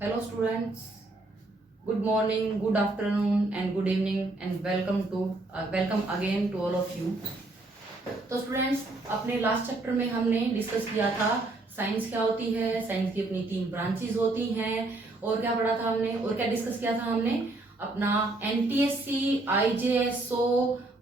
Hello students, good morning, good afternoon and good evening and welcome again to all of you. तो students, अपने last chapter में हमने discuss किया था science क्या होती है, साइंस की अपनी 3 ब्रांचेस होती हैं और क्या पढ़ा था हमने और क्या डिस्कस किया था हमने अपना एनटीएससी, आईजेएसओ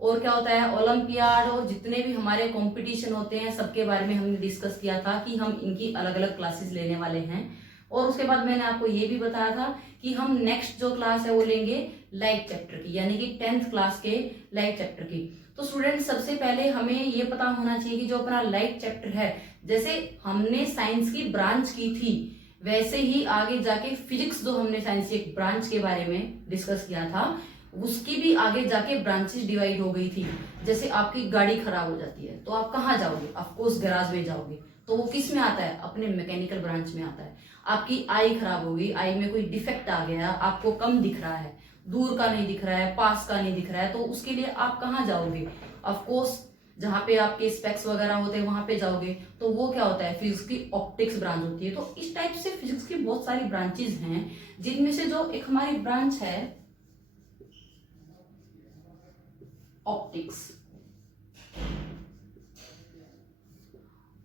और क्या होता है ओलंपियाड और जितने भी हमारे कंपटीशन होते हैं सबके बारे में हमने डिस्कस किया था कि हम इनकी अलग अलग क्लासेस लेने वाले हैं। और उसके बाद मैंने आपको ये भी बताया था कि हम नेक्स्ट जो क्लास है वो लेंगे लाइट चैप्टर की, यानी कि 10th क्लास के लाइट चैप्टर की। तो स्टूडेंट, सबसे पहले हमें ये पता होना चाहिए कि जो अपना लाइट चैप्टर है, जैसे हमने साइंस की ब्रांच की थी वैसे ही आगे जाके फिजिक्स जो हमने साइंस की एक ब्रांच के बारे में डिस्कस किया था उसकी भी आगे जाके ब्रांचेस डिवाइड हो गई थी। जैसे आपकी गाड़ी खराब हो जाती है तो आप कहाँ जाओगे? ऑफकोर्स गैराज में जाओगे। तो वो किस में आता है? अपने मैकेनिकल ब्रांच में आता है। आपकी आई खराब होगी, आई में कोई डिफेक्ट आ गया, आपको कम दिख रहा है, दूर का नहीं दिख रहा है, पास का नहीं दिख रहा है, तो उसके लिए आप कहाँ जाओगे? ऑफकोर्स जहाँ पे आपके स्पेक्स वगैरह होते हैं वहां पे जाओगे। तो वो क्या होता है? फिजिक्स की ऑप्टिक्स ब्रांच होती है। तो इस टाइप से फिजिक्स की बहुत सारी ब्रांचेज हैं, जिनमें से जो एक हमारी ब्रांच है ऑप्टिक्स।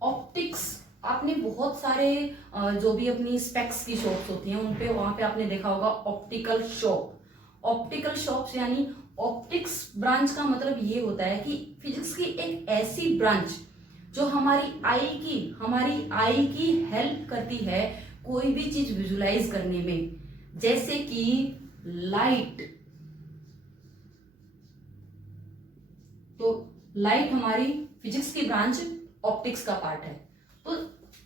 ऑप्टिक्स आपने बहुत सारे जो भी अपनी स्पेक्स की शॉप्स होती हैं उनपे वहां पे आपने देखा होगा ऑप्टिकल शॉप। ऑप्टिकल शॉप्स यानी ऑप्टिक्स ब्रांच का मतलब ये होता है कि फिजिक्स की एक ऐसी ब्रांच जो हमारी आई की हेल्प करती है कोई भी चीज विजुलाइज करने में, जैसे कि लाइट। तो लाइट हमारी फिजिक्स की ब्रांच ऑप्टिक्स का पार्ट है। तो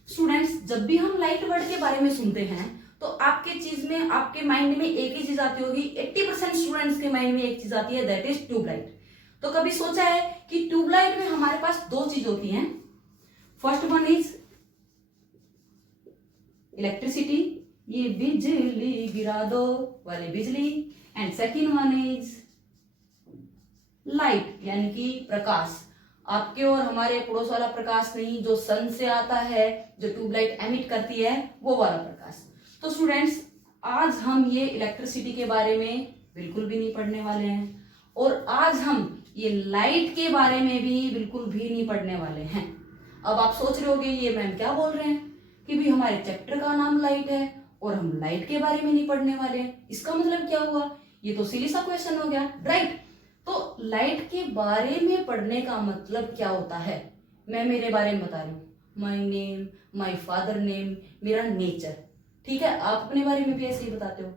स्टूडेंट्स, जब भी हम लाइट वर्ड के बारे में सुनते हैं तो आपके माइंड में एक ही चीज आती होगी। 80% स्टूडेंट्स के माइंड में एक चीज आती है, दैट इज ट्यूबलाइट। तो कभी सोचा है कि ट्यूबलाइट में हमारे पास 2 चीज होती हैं। फर्स्ट वन इज इलेक्ट्रिसिटी, ये बिजली गिरा दो वाली बिजली, and second one is light यानी कि प्रकाश। आपके और हमारे पड़ोस वाला प्रकाश नहीं, जो सन से आता है, जो ट्यूबलाइट एमिट करती है, वो वाला प्रकाश। तो स्टूडेंट्स, आज हम ये इलेक्ट्रिसिटी के बारे में बिल्कुल भी नहीं पढ़ने वाले हैं और आज हम ये लाइट के बारे में भी बिल्कुल भी नहीं पढ़ने वाले हैं। अब आप सोच रहे होगे ये मैम क्या बोल रहे हैं कि भी हमारे चैप्टर का नाम लाइट है और हम लाइट के बारे में नहीं पढ़ने वाले हैं, इसका मतलब क्या हुआ? ये तो सिली सा क्वेश्चन हो गया, राइट? तो लाइट के बारे में पढ़ने का मतलब क्या होता है? मैं मेरे बारे में बता रही हूँ, my name, my father name, मेरा नेचर। ठीक है, आप अपने बारे में भी ऐसे ही बताते हो।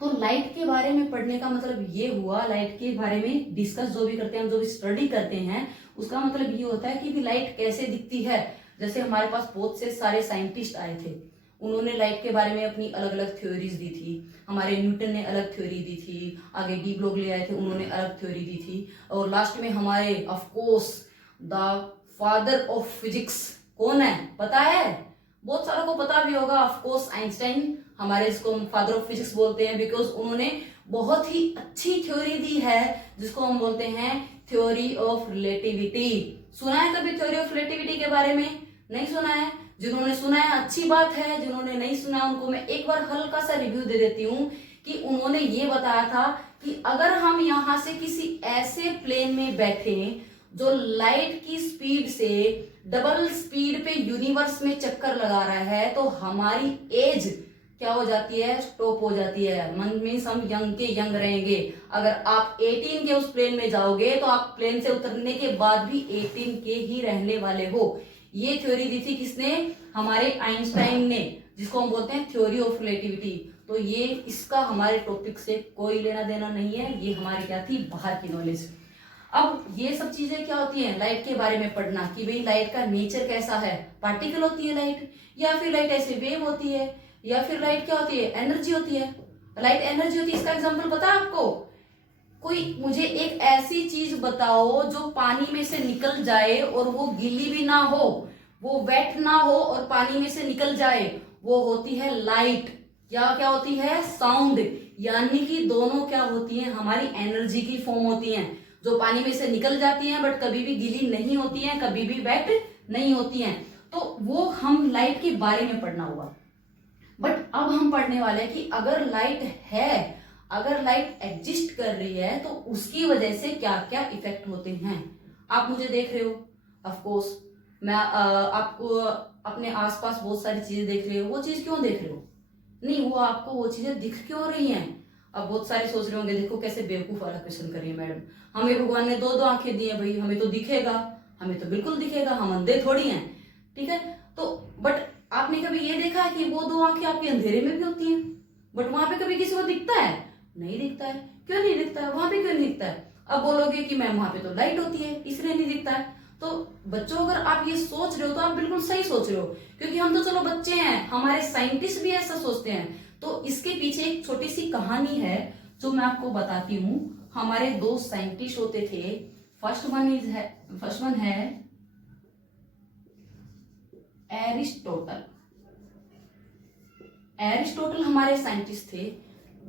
तो लाइट के बारे में पढ़ने का मतलब ये हुआ, लाइट के बारे में डिस्कस जो भी करते हैं, हम जो भी स्टडी करते हैं, उसका मतलब ये होता है कि भी लाइट कैसे दिखती है। जैसे हमारे पास बहुत से सारे साइंटिस्ट आए थे, उन्होंने लाइट के बारे में अपनी अलग अलग थ्योरीज दी थी। हमारे न्यूटन ने अलग थ्योरी दी थी, आगे डी ब्रोगली आए थे, उन्होंने अलग थ्योरी दी थी, और लास्ट में हमारे of course the father of physics कौन है पता है? बहुत सारों को पता भी होगा, ऑफ कोर्स आइंस्टाइन हमारे, इसको हम फादर ऑफ फिजिक्स बोलते हैं बिकॉज उन्होंने बहुत ही अच्छी थ्योरी दी है जिसको हम बोलते हैं थ्योरी ऑफ रिलेटिविटी। सुना है कभी थ्योरी ऑफ रिलेटिविटी के बारे में? नहीं सुना है? जिन्होंने सुना है अच्छी बात है, जिन्होंने नहीं सुना है उनको मैं एक बार हल्का सा रिव्यू दे देती हूँ कि उन्होंने ये बताया था कि अगर हम यहाँ से किसी ऐसे प्लेन में बैठे जो लाइट की स्पीड से डबल स्पीड पे यूनिवर्स में चक्कर लगा रहा है तो हमारी एज क्या हो जाती है? स्टॉप हो जाती है। मन मीन्स हम यंग के यंग रहेंगे। अगर आप 18 के उस प्लेन में जाओगे तो आप प्लेन से उतरने के बाद भी 18 के ही रहने वाले हो। ये थ्योरी दी थी किसने? हमारे आइंस्टाइन ने, जिसको हम बोलते हैं थ्योरी ऑफ रिलेटिविटी। तो ये इसका हमारे टॉपिक से कोई लेना देना नहीं है, ये हमारी क्या थी? बाहर की नॉलेज। अब ये सब चीजें क्या होती हैं? लाइट के बारे में पढ़ना कि भाई लाइट का नेचर कैसा है, पार्टिकल होती है लाइट, या फिर लाइट ऐसे वेव होती है, या फिर लाइट क्या होती है? एनर्जी होती है। लाइट एनर्जी होती है, इसका एग्जाम्पल पता है आपको? कोई मुझे एक ऐसी चीज बताओ जो पानी में से निकल जाए और वो गीली भी ना हो, वो वेट ना हो और पानी में से निकल जाए, वो होती है लाइट। क्या क्या होती है? साउंड। यानी कि दोनों क्या होती हैं? हमारी एनर्जी की फॉर्म होती हैं, जो पानी में से निकल जाती हैं बट कभी भी गीली नहीं होती हैं, कभी भी वेट नहीं होती हैं। तो वो हम लाइट के बारे में पढ़ना हुआ। बट अब हम पढ़ने वाले हैं कि अगर लाइट है, अगर लाइट एग्जिस्ट कर रही है तो उसकी वजह से क्या क्या इफेक्ट होते हैं। आप मुझे देख रहे हो, ऑफ कोर्स मैं आपको अपने आसपास बहुत सारी चीजें देख रहे हो, वो चीज क्यों देख रहे हो? नहीं, वो आपको वो चीजें दिख क्यों रही हैं? अब बहुत सारे सोच रहे होंगे देखो कैसे बेवकूफ वाला क्वेश्चन करिए मैडम, हमें भगवान ने दो दो आंखें दी है भाई, हमें तो दिखेगा, हमें तो बिल्कुल दिखेगा, हम अंधे थोड़ी हैं, ठीक है। तो बट आपने कभी ये देखा है कि वो दो आंखें आपके अंधेरे में भी होती हैं, बट वहां पे कभी किसी को दिखता है? नहीं दिखता है। क्यों नहीं दिखता है? वहां पे क्यों नहीं दिखता है? अब बोलोगे कि मैम वहां पे तो लाइट होती है इसलिए नहीं दिखता है। तो बच्चों अगर आप ये सोच रहे हो तो आप बिल्कुल सही सोच रहे हो, क्योंकि हम तो चलो बच्चे हैं, हमारे साइंटिस्ट भी ऐसा सोचते हैं। तो इसके पीछे एक छोटी सी कहानी है जो मैं आपको बताती हूँ। हमारे दो साइंटिस्ट होते थे, फर्स्ट वन है एरिस्टोटल। एरिस्टोटल हमारे साइंटिस्ट थे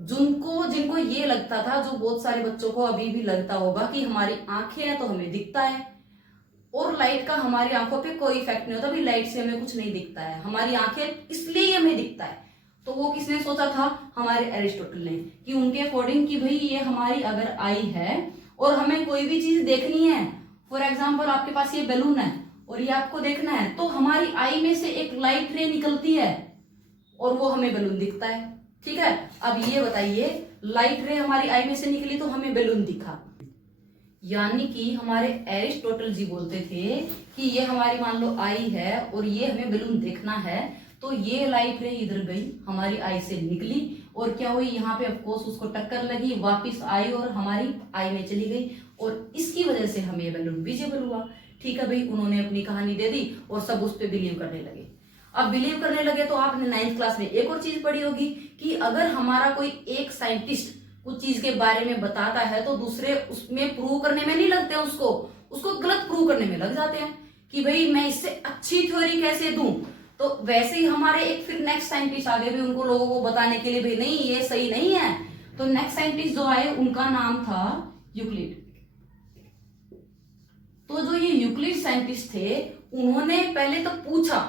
जिनको ये लगता था, जो बहुत सारे बच्चों को अभी भी लगता होगा, कि हमारी आंखें हैं तो हमें दिखता है और लाइट का हमारी आंखों पे कोई इफेक्ट नहीं होता, भी लाइट से हमें कुछ नहीं दिखता है, हमारी आंखें इसलिए हमें दिखता है। तो वो किसने सोचा था? हमारे एरिस्टोटल ने, कि उनके अकॉर्डिंग कि भाई ये हमारी अगर आई है और हमें कोई भी चीज देखनी है, फॉर एग्जाम्पल आपके पास ये बैलून है और ये आपको देखना है, तो हमारी आई में से एक लाइट रे निकलती है और वो हमें बैलून दिखता है, ठीक है। अब ये बताइए, लाइट रे हमारी आई में से निकली तो हमें बैलून दिखा, यानी कि हमारे एरिस्टोटल जी बोलते थे कि ये हमारी मान लो आई है और ये हमें बैलून देखना है, तो ये लाइट रे इधर गई, हमारी आई से निकली और क्या हुई, यहाँ पे ऑफकोर्स उसको टक्कर लगी, वापिस आई और हमारी आई में चली गई और इसकी वजह से हमें ये बैलून विजिबल हुआ, ठीक है भाई। उन्होंने अपनी कहानी दे दी और सब उस पर बिलीव करने लगे। अब बिलीव करने लगे तो आपने 9th क्लास में एक और चीज पढ़ी होगी कि अगर हमारा कोई एक साइंटिस्ट कुछ चीज के बारे में बताता है तो दूसरे उसमें प्रूव करने में नहीं लगते हैं, उसको गलत प्रूव करने में लग जाते हैं कि भाई मैं इससे अच्छी थ्योरी कैसे दूं। तो वैसे ही हमारे एक फिर नेक्स्ट साइंटिस्ट आगे भी उनको लोगों को बताने के लिए भाई नहीं ये सही नहीं है, तो नेक्स्ट साइंटिस्ट जो आए उनका नाम था यूक्लिड। तो जो ये यूक्लिड साइंटिस्ट थे उन्होंने पहले तो पूछा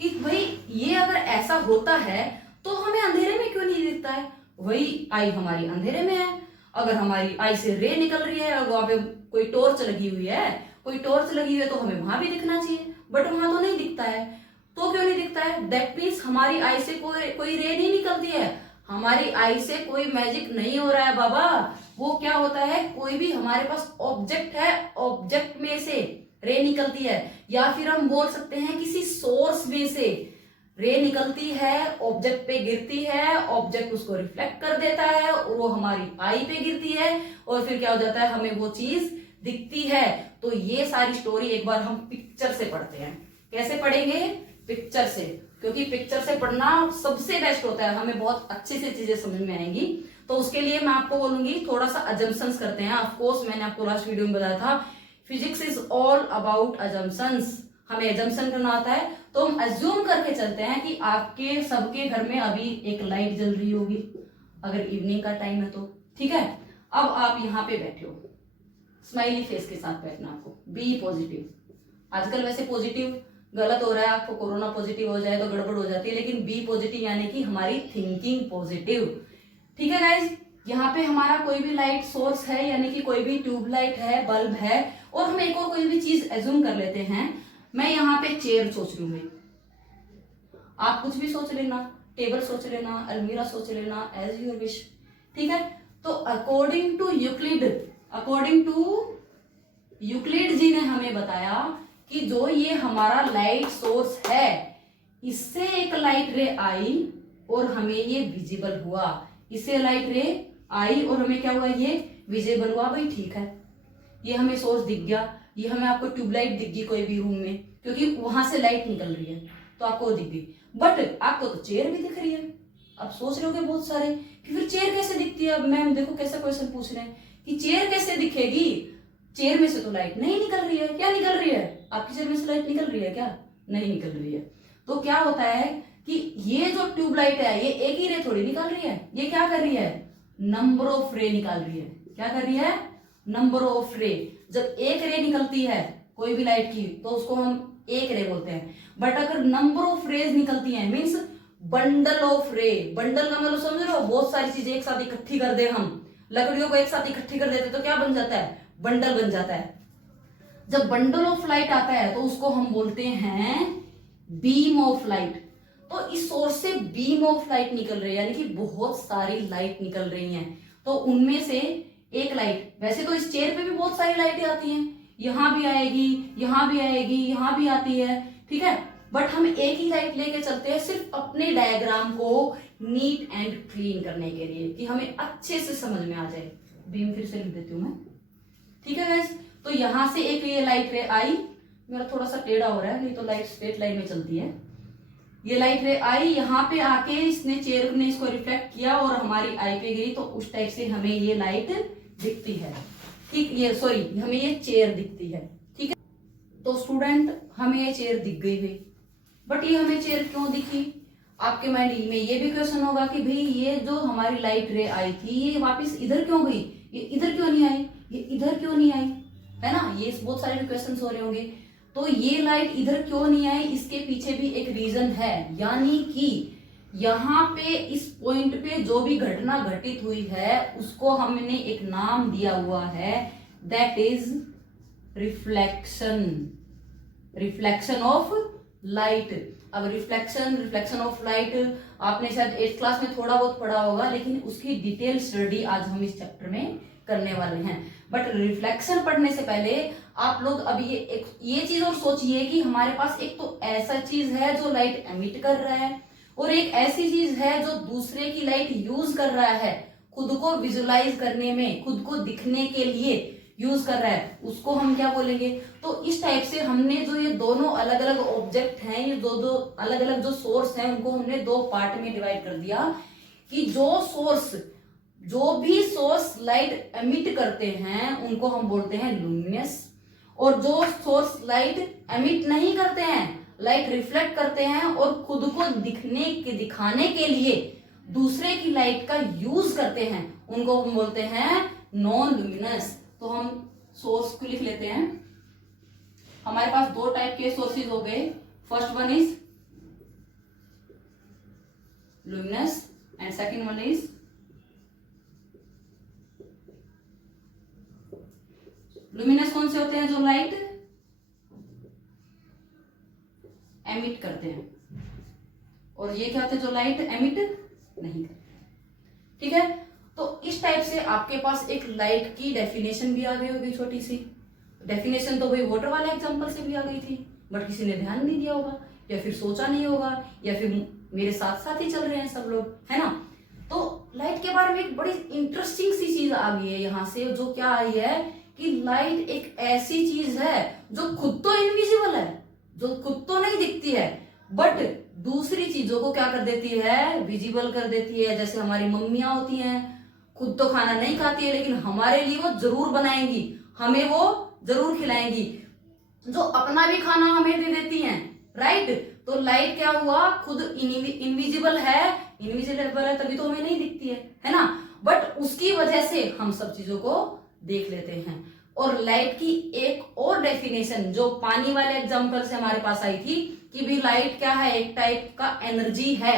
कि भाई ये अगर ऐसा होता है तो हमें अंधेरे में क्यों नहीं दिखता है? वही आई हमारी अंधेरे में है, अगर हमारी आई से रे निकल रही है, अगर वहां पे कोई टॉर्च लगी हुई है तो हमें वहां भी दिखना चाहिए, बट वहां तो नहीं दिखता है। तो क्यों नहीं दिखता है? दैट मीन्स हमारी आई से कोई रे नहीं निकलती है, हमारी आई से कोई मैजिक नहीं हो रहा है बाबा। वो क्या होता है, कोई भी हमारे पास ऑब्जेक्ट है, ऑब्जेक्ट में से रे निकलती है, या फिर हम बोल सकते हैं किसी सोर्स में से रे निकलती है, ऑब्जेक्ट पे गिरती है, ऑब्जेक्ट उसको रिफ्लेक्ट कर देता है और वो हमारी आई पे गिरती है और फिर क्या हो जाता है, हमें वो चीज दिखती है। तो ये सारी स्टोरी एक बार हम पिक्चर से पढ़ते हैं। कैसे पढ़ेंगे? पिक्चर से, क्योंकि पिक्चर से पढ़ना सबसे बेस्ट होता है, हमें बहुत अच्छे से चीजें समझ में आएंगी। तो उसके लिए मैं आपको बोलूंगी थोड़ा सा अजम्पशंस करते हैं। ऑफ कोर्स मैंने आपको लास्ट वीडियो में बताया था physics is all about assumptions, हमें एजम्पशन करना आता है। तो हम अज्यूम करके चलते हैं कि आपके सबके घर में अभी एक लाइट जल रही होगी, अगर इवनिंग का टाइम है तो, ठीक है। अब आप यहाँ पे बैठे हो, स्माइली फेस के साथ बैठना आपको, बी पॉजिटिव। आजकल वैसे पॉजिटिव गलत हो रहा है, आपको कोरोना पॉजिटिव हो जाए तो गड़बड़ हो जाती है, लेकिन बी पॉजिटिव यानी कि हमारी थिंकिंग पॉजिटिव, ठीक है गाइज। यहाँ पे हमारा कोई भी लाइट सोर्स है, यानी कि कोई भी ट्यूबलाइट है, बल्ब है, और हम एक और कोई भी चीज एज्यूम कर लेते हैं। मैं यहाँ पे चेयर सोच रही हूँ, आप कुछ भी सोच लेना, टेबल सोच लेना, अलमीरा सोच लेना, एज यूर विश, ठीक है। तो अकॉर्डिंग टू यूक्लिड जी ने हमें बताया कि जो ये हमारा लाइट सोर्स है, इससे एक लाइट रे आई और हमें ये विजिबल हुआ, इससे लाइट रे आई और हमें क्या हुआ, ये विजिबल हुआ। भाई ठीक है, ये हमें सोर्स दिख गया, ये हमें आपको ट्यूबलाइट दिख गई कोई भी रूम में, क्योंकि वहां से लाइट निकल रही है तो आपको दिख गई, बट आपको तो चेयर भी दिख रही है। अब सोच रहे हो बहुत सारे कि फिर चेयर कैसे दिखती है। अब मैम देखो कैसा क्वेश्चन पूछ रहे हैं कि चेयर कैसे दिखेगी, चेयर में से तो लाइट नहीं निकल रही है। क्या निकल रही है? आपकी चेयर में से लाइट निकल रही है क्या? नहीं निकल रही है। तो क्या होता है कि ये जो ट्यूबलाइट है ये एक ही रे थोड़ी निकाल रही है, ये क्या कर रही है, नंबर ऑफ रे निकाल रही है। क्या कर रही है? नंबर ऑफ रे। जब एक रे निकलती है कोई भी लाइट की तो उसको हम एक रे बोलते हैं, बट अगर नंबर ऑफ रेज निकलती हैं मीन्स बंडल ऑफ रे, बंडल का मतलब समझ रहे हो, बहुत सारी चीजें एक साथ इकट्ठी कर दे, हम लकड़ियों को एक साथ इकट्ठी कर देते तो क्या बन जाता है, बंडल बन जाता है। जब बंडल ऑफ लाइट आता है तो उसको हम बोलते हैं बीम ऑफ लाइट। तो इस सोर्स से बीम ऑफ लाइट निकल रही है, यानी कि बहुत सारी लाइट निकल रही हैं। तो उनमें से एक लाइट, वैसे तो इस चेयर पे भी बहुत सारी लाइटें आती हैं, यहां भी आएगी, यहां भी आएगी, यहां भी आती है, ठीक है, बट हम एक ही लाइट लेके चलते हैं सिर्फ अपने डायग्राम को नीट एंड क्लीन करने के लिए, कि हमें अच्छे से समझ में आ जाए। बीम फिर से लिख देती हूं मैं, ठीक है गाइस। तो यहां से एक ये लाइट रे आई, मेरा थोड़ा सा टेढ़ा हो रहा है, नहीं तो लाइट स्ट्रेट लाइन में चलती है। ये लाइट रे आई, यहाँ पे आके इसने चेयर ने इसको रिफ्लेक्ट किया और हमारी आई पे गिरी, तो उस टाइप से हमें ये लाइट दिखती है, ठीक, ये सॉरी हमें ये चेयर दिखती है, ठीक है। तो स्टूडेंट हमें ये चेयर दिख गई भाई, बट ये हमें चेयर क्यों दिखी? आपके माइंड में ये भी क्वेश्चन होगा कि भाई ये जो हमारी लाइट रे आई थी ये वापस इधर क्यों गई, ये इधर क्यों नहीं आई, ये इधर क्यों नहीं आई, है ना, ये बहुत सारे भी क्वेश्चन हो रहे होंगे। तो ये लाइट इधर क्यों नहीं आई, इसके पीछे भी एक रीजन है, यानी कि यहाँ पे इस पॉइंट पे जो भी घटना घटित हुई है उसको हमने एक नाम दिया हुआ है, that is reflection, reflection of light. अब रिफ्लेक्शन ऑफ लाइट आपने शायद 8th क्लास में थोड़ा बहुत पढ़ा होगा, लेकिन उसकी डिटेल स्टडी आज हम इस चैप्टर में करने वाले हैं। बट रिफ्लेक्शन पढ़ने से पहले आप लोग अभी ये चीज और सोचिए कि हमारे पास एक तो ऐसा चीज है जो लाइट एमिट कर रहा है, और एक ऐसी चीज है जो दूसरे की लाइट यूज कर रहा है, खुद को विजुलाइज करने में, खुद को दिखने के लिए यूज कर रहा है, उसको हम क्या बोलेंगे। तो इस टाइप से हमने जो ये दोनों अलग अलग ऑब्जेक्ट हैं, ये दो अलग अलग जो सोर्स हैं, उनको हमने दो पार्ट में डिवाइड कर दिया, कि जो भी सोर्स लाइट एमिट करते हैं उनको हम बोलते हैं लुमिनस, और जो सोर्स लाइट एमिट नहीं करते हैं, लाइट रिफ्लेक्ट करते हैं और खुद को दिखाने के लिए दूसरे की लाइट का यूज करते हैं, उनको हम बोलते हैं नॉन लुमिनस। तो हम सोर्स को लिख लेते हैं। हमारे पास दो टाइप के सोर्सेज हो गए, first one is luminous and second one is luminous. कौन से होते हैं? जो लाइट एमिट करते हैं, और ये क्या होते हैं? जो लाइट एमिट नहीं करते, ठीक है। तो इस टाइप से आपके पास एक लाइट की डेफिनेशन भी आ गई होगी, छोटी सी डेफिनेशन तो भाई वाटर वाले एग्जांपल से भी आ गई थी, बट किसी ने ध्यान नहीं दिया होगा, या फिर सोचा नहीं होगा, या फिर मेरे साथ साथ ही चल रहे हैं सब लोग, है ना। तो लाइट के बारे में एक बड़ी इंटरेस्टिंग सी चीज आ गई है यहाँ से, जो क्या आई है कि लाइट एक ऐसी चीज है जो खुद तो इनविजिबल है, जो खुद तो नहीं दिखती है, बट दूसरी चीजों को क्या कर देती है? विजिबल कर देती है। जैसे हमारी मम्मियां होती हैं, खुद तो खाना नहीं खाती है, लेकिन हमारे लिए वो जरूर बनाएंगी, हमें वो जरूर खिलाएंगी, जो अपना भी खाना हमें दे देती हैं, राइट। तो लाइट क्या हुआ? खुद इनविजिबल है, तभी तो हमें नहीं दिखती है ना, बट उसकी वजह से हम सब चीजों को देख लेते हैं। और लाइट की एक और डेफिनेशन जो पानी वाले एग्जांपल से हमारे पास आई थी, कि भी लाइट क्या है? एक टाइप का एनर्जी है।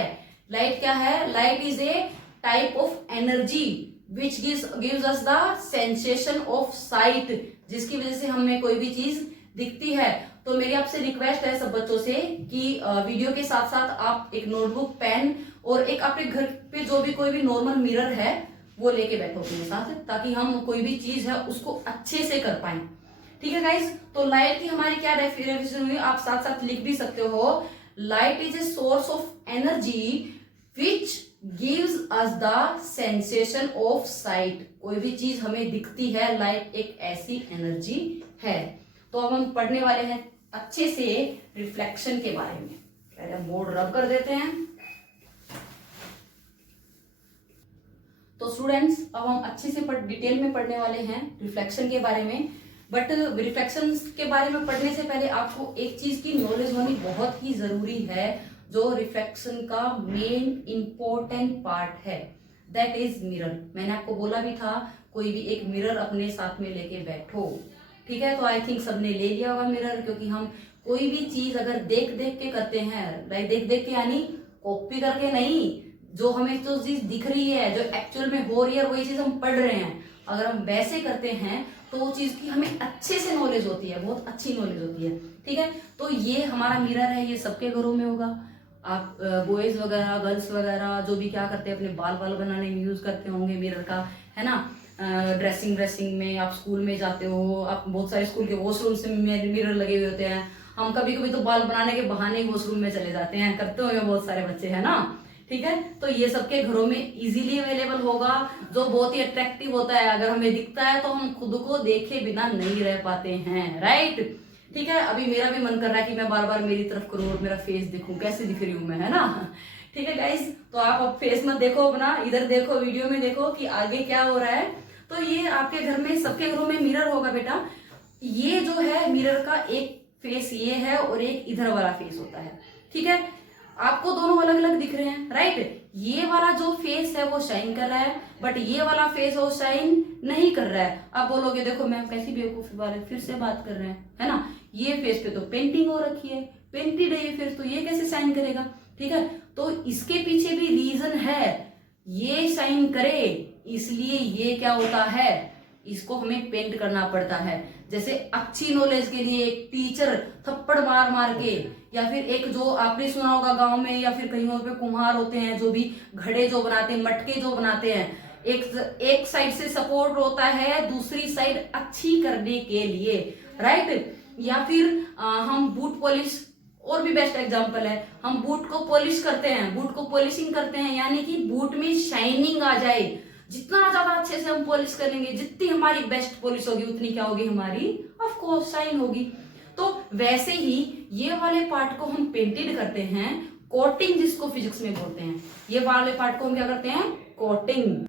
लाइट क्या है? Light is a type of energy which gives us the sensation of site, जिसकी वजह से हमें कोई भी चीज दिखती है। तो मेरी आपसे रिक्वेस्ट है सब बच्चों से कि वीडियो के साथ साथ आप एक नोटबुक, पेन और एक अपने घर पे जो भी कोई भी नॉर्मल मिरर है वो लेके बैठो अपने साथ, ताकि हम कोई भी चीज है उसको अच्छे से कर पाए, ठीक है गाइस। तो लाइट की हमारी क्या डेफिनेशन हुई, आप साथ साथ लिख भी सकते हो। Light is a source of energy which gives us the sensation of site. कोई भी चीज हमें दिखती है, लाइट एक ऐसी एनर्जी है। तो अब हम पढ़ने वाले हैं अच्छे से रिफ्लेक्शन के बारे में। पहले बोर्ड रब कर देते हैं। तो स्टूडेंट्स अब हम अच्छे से डिटेल में पढ़ने वाले हैं रिफ्लेक्शन के बारे में। बट रिफ्लेक्शन के बारे में पढ़ने से पहले आपको एक चीज की नॉलेज होनी बहुत ही जरूरी है, जो रिफ्लेक्शन का मेन इंपॉर्टेंट पार्ट है, दैट इज मिरर। मैंने आपको बोला भी था कोई भी एक मिरर अपने साथ में लेके बैठो, ठीक है। तो आई थिंक सबने ले लिया होगा मिरर, क्योंकि हम कोई भी चीज अगर देख देख के करते हैं, देख देख के यानी कॉपी करके नहीं, जो हमें जो चीज दिख रही है, जो एक्चुअल में हो रही है, वही चीज हम पढ़ रहे हैं, अगर हम वैसे करते हैं तो वो चीज की हमें अच्छे से नॉलेज होती है, बहुत अच्छी नॉलेज होती है। ठीक है, तो ये हमारा मिरर है, ये सबके घरों में होगा। आप बॉयज वगैरह, गर्ल्स वगैरह जो भी क्या करते हैं, अपने बाल बनाने में यूज करते होंगे मिरर का, है ना। ड्रेसिंग में, आप स्कूल में जाते हो, आप बहुत सारे स्कूल के वॉशरूम से मिरर लगे हुए होते हैं। हम कभी कभी तो बाल बनाने के बहाने वॉशरूम में चले जाते हैं, करते होंगे बहुत सारे बच्चे, है ना। ठीक है, तो ये सबके घरों में इजीली अवेलेबल होगा, जो बहुत ही अट्रैक्टिव होता है। अगर हमें दिखता है तो हम खुद को देखे बिना नहीं रह पाते हैं, राइट। ठीक है, अभी मेरा भी मन कर रहा है कि मैं बार बार मेरी तरफ करूँ और मेरा फेस देखूं, कैसे दिख रही हूं मैं, है ना। ठीक है गाइस, तो आप अब फेस मत देखो अपना, इधर देखो, वीडियो में देखो कि आगे क्या हो रहा है। तो ये आपके घर में, सबके घरों में मिरर होगा बेटा। ये जो है मिरर का एक फेस ये है और एक इधर वाला फेस होता है। ठीक है, आपको दोनों अलग अलग दिख रहे हैं, राइट। ये वाला जो फेस है वो शाइन कर रहा है, बट ये वाला फेस वो शाइन नहीं कर रहा है। आप बोलोगे देखो मैम कैसी बेवकूफी वाले फिर से बात कर रहे हैं, है ना। ये फेस पे तो पेंटिंग हो रखी है, पेंटेड है ये फेस, तो ये कैसे शाइन करेगा। ठीक है, तो इसके पीछे भी रीजन है, ये शाइन करे इसलिए ये क्या होता है, इसको हमें पेंट करना पड़ता है। जैसे अच्छी नॉलेज के लिए एक टीचर थप्पड़ मार मार के, या फिर एक जो आपने सुना होगा गांव में या फिर कहीं और पे कुम्हार होते हैं जो भी घड़े जो बनाते हैं, मटके जो बनाते हैं, एक साइड से सपोर्ट होता है दूसरी साइड अच्छी करने के लिए, राइट। या फिर हम बूट पॉलिश, और भी बेस्ट एग्जांपल है, हम बूट को पॉलिश करते हैं, बूट को पॉलिशिंग करते हैं, यानी कि बूट में शाइनिंग आ जाए। जितना ज्यादा अच्छे से हम पॉलिश करेंगे, जितनी हमारी बेस्ट पॉलिश होगी, उतनी क्या होगी हमारी, ऑफ कोर्स शाइन होगी। तो वैसे ही ये वाले पार्ट को हम पेंटेड करते हैं, कोटिंग जिसको फिजिक्स में बोलते हैं, ये वाले पार्ट को हम क्या करते हैं, कोटिंग।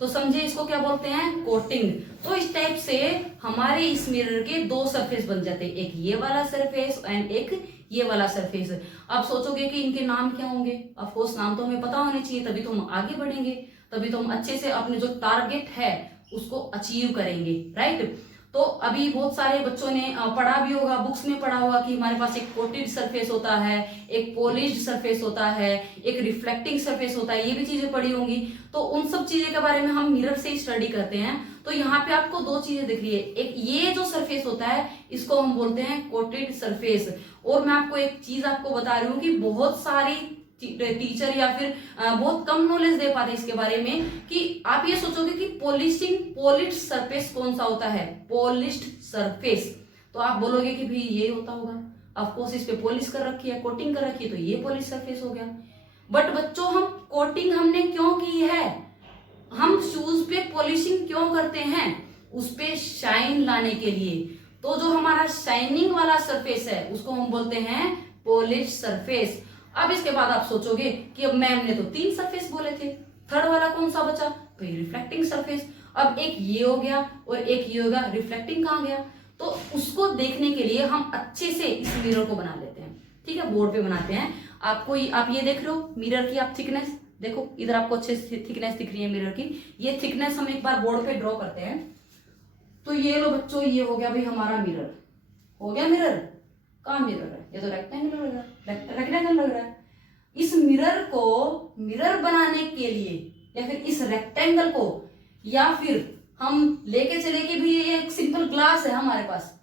तो समझे इसको क्या बोलते हैं, कोटिंग। तो इस टाइप से हमारे इस मिरर के दो सरफेस बन जाते हैं, एक ये वाला सरफेस एंड एक ये वाला सरफेस। आप सोचोगे कि इनके नाम क्या होंगे, ऑफ कोर्स नाम तो हमें पता होने चाहिए, तभी तो हम आगे बढ़ेंगे, तभी तो हम अच्छे से अपने जो टारगेट है उसको अचीव करेंगे, राइट। तो अभी बहुत सारे बच्चों ने पढ़ा भी होगा, बुक्स में पढ़ा होगा कि हमारे पास एक कोटेड सरफेस होता है, एक पॉलिश्ड सरफेस होता है, एक रिफ्लेक्टिंग सरफेस होता है, ये भी चीजें पढ़ी होंगी। तो उन सब चीजें के बारे में हम मिरर से ही स्टडी करते हैं। तो यहाँ पे आपको दो चीजें दिख रही है, एक ये जो सरफेस होता है इसको हम बोलते हैं कोटेड सरफेस। और मैं आपको एक चीज आपको बता रही हूँ कि बहुत सारी टीचर या फिर बहुत कम नॉलेज दे पाते इसके बारे में, कि आप ये सोचोगे कि पॉलिश्ड सरफेस कौन सा होता है, पॉलिश्ड सरफेस, तो आप बोलोगे कि भाई ये होता होगा। ऑफ कोर्स इस पे पॉलिश कर रखी है, कोटिंग कर रखी है, तो ये पॉलिश सरफेस हो गया। बट बच्चों हम कोटिंग हमने क्यों की है, हम शूज पे पॉलिशिंग क्यों करते हैं, उस पे शाइन लाने के लिए। तो जो हमारा शाइनिंग वाला सरफेस है उसको हम बोलते हैं पॉलिश सरफेस। अब इसके बाद आप सोचोगे कि अब मैम ने तो 3 सरफेस बोले थे, थर्ड वाला कौन सा बचा, तो रिफ्लेक्टिंग सरफेस। अब एक ये हो गया और एक ये हो गया, रिफ्लेक्टिंग कहाँ गया। तो उसको देखने के लिए हम अच्छे से इस मिरर को बना लेते हैं, ठीक है, बोर्ड पे बनाते हैं। आप ये देख रहे हो मिरर की, आप थिकनेस देखो, इधर आपको अच्छे से थिकनेस दिख रही है मिरर की, ये थिकनेस हम एक बार बोर्ड पे ड्रॉ करते हैं। तो ये लो बच्चों, ये हो गया भाई हमारा मिरर, हो गया मिरर। कहाँ मिरर है, ये तो रेक्टेंगल लग रहा है, रेक्टेंगल लग रहा है। इस मिरर को मिरर बनाने के लिए, या फिर इस रेक्टेंगल को, या फिर हम लेके चले कि भाई ये एक सिंपल ग्लास है हमारे पास,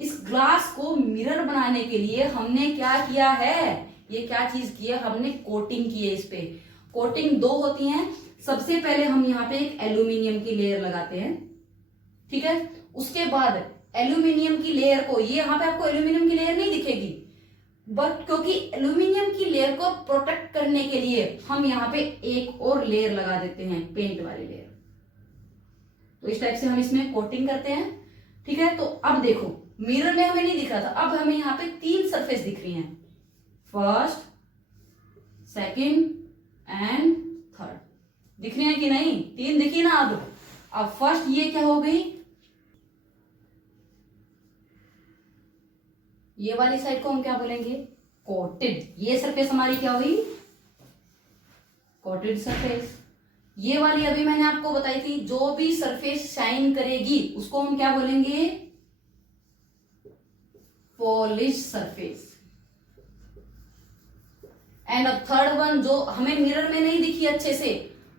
इस ग्लास को मिरर बनाने के लिए हमने क्या किया है, ये क्या चीज की है, हमने कोटिंग की है। इस पे कोटिंग 2 होती हैं। सबसे पहले हम यहाँ पे एक एल्यूमिनियम की लेयर लगाते हैं, ठीक है। उसके बाद एल्यूमिनियम की लेयर को, ये यहाँ पे आपको एल्यूमिनियम की लेयर नहीं दिखेगी, बट क्योंकि एल्यूमिनियम की लेयर को प्रोटेक्ट करने के लिए हम यहाँ पे एक और लेयर लगा देते हैं, पेंट वाली लेयर। तो इस टाइप से हम इसमें कोटिंग करते हैं, ठीक है। तो अब देखो मिरर में हमें नहीं दिख रहा था, अब हमें यहाँ पे 3 सरफेस दिख रही हैं, फर्स्ट, सेकंड एंड थर्ड। दिख रही है कि नहीं, 3 दिखी ना। अब फर्स्ट ये क्या हो गई, ये वाली साइड को हम क्या बोलेंगे, कोटेड। ये सरफेस हमारी क्या हुई, कोटेड सरफेस। ये वाली अभी मैंने आपको बताई थी, जो भी सरफेस शाइन करेगी उसको हम क्या बोलेंगे, पॉलिश सरफेस। एंड अब थर्ड वन जो हमें मिरर में नहीं दिखी अच्छे से,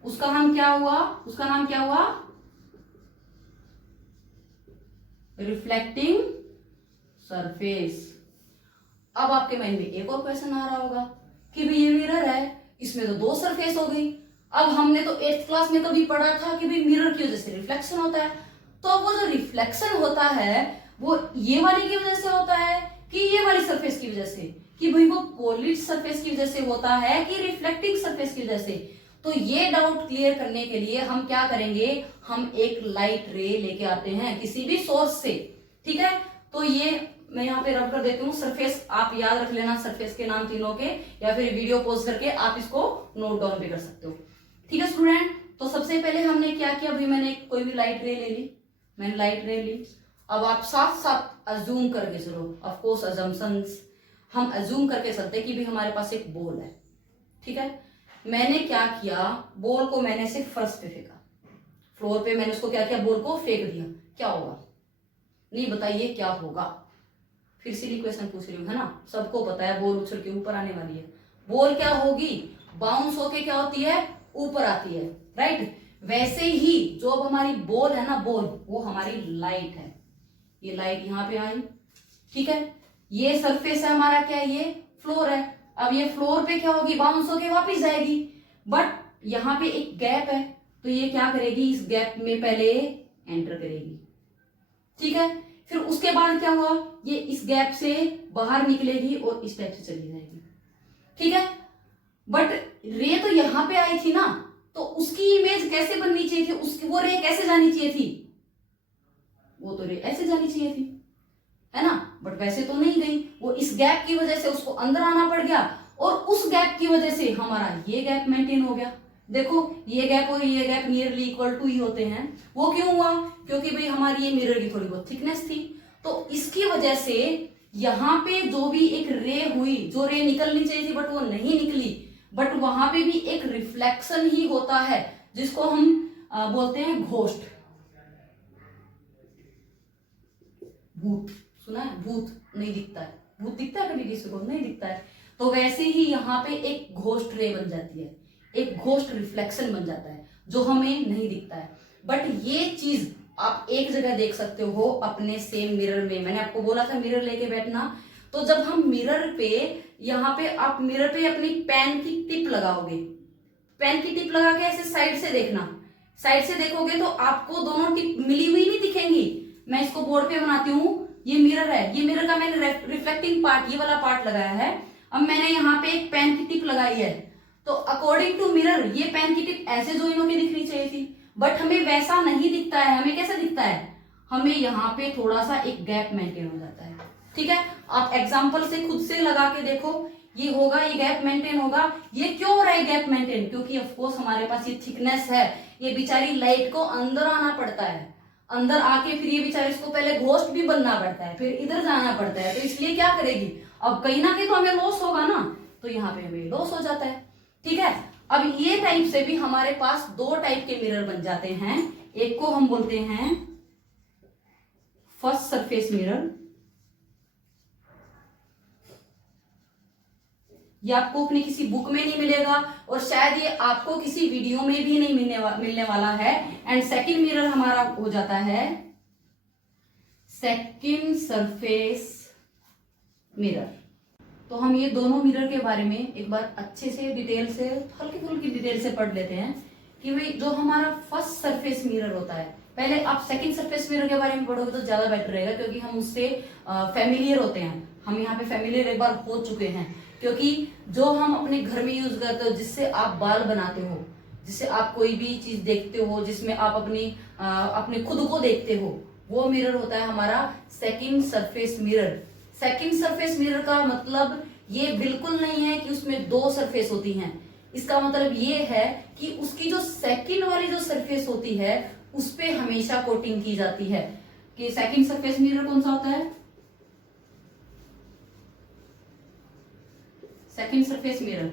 उसका नाम क्या हुआ, उसका नाम क्या हुआ, रिफ्लेक्टिंग सरफेस। अब आपके माइंड में एक और क्वेश्चन आ रहा होगा कि भाई ये मिरर है, इसमें तो दो सरफेस हो गई। अब हमने तो 8th क्लास में कभी पढ़ा था कि भाई मिरर की वजह से रिफ्लेक्शन होता है, तो वो जो रिफ्लेक्शन होता है वो ये वाली की वजह से होता है कि ये वाली सरफेस की वजह से, कि भाई वो पॉलिश सरफेस की वजह से होता है कि रिफ्लेक्टिंग सरफेस की वजह से। तो ये डाउट क्लियर करने के लिए हम क्या करेंगे, हम एक लाइट रे लेके आते हैं किसी भी सोर्स से, ठीक है। तो ये मैं यहाँ पे रब कर देती हूँ सरफेस, आप याद रख लेना सरफेस के नाम तीनों के, या फिर वीडियो पॉज करके आप इसको नोट डाउन भी कर सकते हो, ठीक है स्टूडेंट। तो सबसे पहले हमने क्या किया, भाई मैंने कोई भी लाइट रे ले ली, मैंने लाइट रे ली। अब आप साथ साथ अज्यूम करके चलो, ऑफ कोर्स अजम्पशंस, हम अज्यूम करके चलते कि भी हमारे पास एक बॉल है, ठीक है। मैंने क्या किया, बॉल को मैंने सिर्फ फर्श पे फेंका, फ्लोर पे मैंने उसको क्या किया, बॉल को फेंक दिया, क्या होगा, नहीं बताइए क्या होगा। फिर सिली क्वेश्चन पूछ रही हूँ, है ना, सबको पता है बॉल उछल के ऊपर आने वाली है, बॉल क्या होगी, बाउंस होके क्या होती है, ऊपर आती है, राइट। वैसे ही जो अब हमारी बॉल है ना, बॉल वो हमारी लाइट है, ये लाइट यहाँ पे आई, ठीक है। ये सरफेस है हमारा, क्या है, ये फ्लोर है। अब ये फ्लोर पे क्या होगी, बाउंस होके वापस जाएगी, बट यहाँ पे एक गैप है, तो ये क्या करेगी, इस गैप में पहले एंटर करेगी, ठीक है। फिर उसके बाद क्या हुआ, ये इस गैप से बाहर निकलेगी और इस टाइप से चली जाएगी, ठीक है। बट रे तो यहाँ पे आई थी ना, तो उसकी इमेज कैसे बननी चाहिए थी, उसकी वो रे कैसे जानी चाहिए थी, वो तो रे ऐसे जानी चाहिए थी, है ना, बट वैसे तो नहीं गई, वो इस गैप की वजह से उसको अंदर आना पड़ गया, और उस गैप की वजह से हमारा ये गैप मेंटेन हो गया। देखो ये गैप और ये गैप नियरली इक्वल टू ही होते हैं, वो क्यों हुआ, क्योंकि भाई हमारी ये मिरर की थोड़ी बहुत थिकनेस थी, तो इसकी वजह से यहाँ पे जो भी एक रे हुई, जो रे निकलनी चाहिए थी बट वो नहीं निकली, बट वहां पे भी एक रिफ्लेक्शन ही होता है, जिसको हम बोलते हैं घोस्ट, भूत, सुना है, भूत नहीं दिखता है, भूत दिखता है कभी किसी को, नहीं दिखता है। तो वैसे ही यहाँ पे एक घोस्ट रे बन जाती है, एक घोस्ट रिफ्लेक्शन बन जाता है जो हमें नहीं दिखता है। बट ये चीज आप एक जगह देख सकते हो अपने सेम मिरर में, मैंने आपको बोला था मिरर लेके बैठना, तो जब हम मिरर पे, यहाँ पे आप मिरर पे अपनी पेन की टिप लगाओगे, पेन की टिप लगा के ऐसे साइड से देखना, साइड से देखोगे तो आपको दोनों टिप मिली हुई नहीं दिखेंगी। मैं इसको बोर्ड पे बनाती हूँ, ये मिरर है, ये मिरर का मैंने रिफ्लेक्टिंग पार्ट, ये वाला पार्ट लगाया है। अब मैंने यहाँ पे एक पेन की टिप लगाई है, तो अकॉर्डिंग टू मिरर ये पेन की टिप ऐसे ज्वाइन होके दिखनी चाहिए थी, बट हमें वैसा नहीं दिखता है। हमें कैसा दिखता है, हमें यहाँ पे थोड़ा सा एक गैप मेंटेन हो जाता है, ठीक है। आप एग्जाम्पल से खुद से लगा के देखो, ये होगा, ये गैप मेंटेन होगा। ये क्यों हो रहा है गैप मेंटेन, क्योंकि ऑफकोर्स हमारे पास ये थिकनेस है, ये बेचारी लाइट को अंदर आना पड़ता है, अंदर आके फिर ये बेचारी, इसको पहले घोस्ट भी बनना पड़ता है, फिर इधर जाना पड़ता है, तो इसलिए क्या करेगी, अब कहीं ना कहीं तो हमें लॉस होगा ना, तो यहाँ पे हमें लॉस हो जाता है, ठीक है। अब ये टाइप से भी हमारे पास दो टाइप के मिरर बन जाते हैं, एक को हम बोलते हैं फर्स्ट सरफेस मिरर, ये आपको अपनी किसी बुक में नहीं मिलेगा, और शायद ये आपको किसी वीडियो में भी नहीं मिलने वाला है। एंड सेकंड मिरर हमारा हो जाता है सेकंड सरफेस मिरर। तो हम ये दोनों मिरर के बारे में एक बार अच्छे से डिटेल से, हल्की फुल्की डिटेल से पढ़ लेते हैं कि भाई जो हमारा फर्स्ट सरफेस मिरर होता है, पहले आप सेकंड सरफेस मिरर के बारे में पढ़ोगे तो ज्यादा बेटर रहेगा, क्योंकि हम उससे फेमिलियर होते हैं, हम यहाँ पे फेमिलियर एक बार हो चुके हैं, क्योंकि जो हम अपने घर में यूज करते हो, जिससे आप बाल बनाते हो, जिससे आप कोई भी चीज देखते हो, जिसमें आप अपने खुद को देखते हो, वो मिरर होता है हमारा second surface mirror. Second surface mirror का मतलब ये बिल्कुल नहीं है कि उसमें दो सरफेस होती हैं, इसका मतलब ये है कि उसकी जो सेकंड वाली जो सरफेस होती है उस पे हमेशा कोटिंग की जाती है। कि सेकंड सरफेस मिरर कौन सा होता है, सेकंड सरफेस मिरर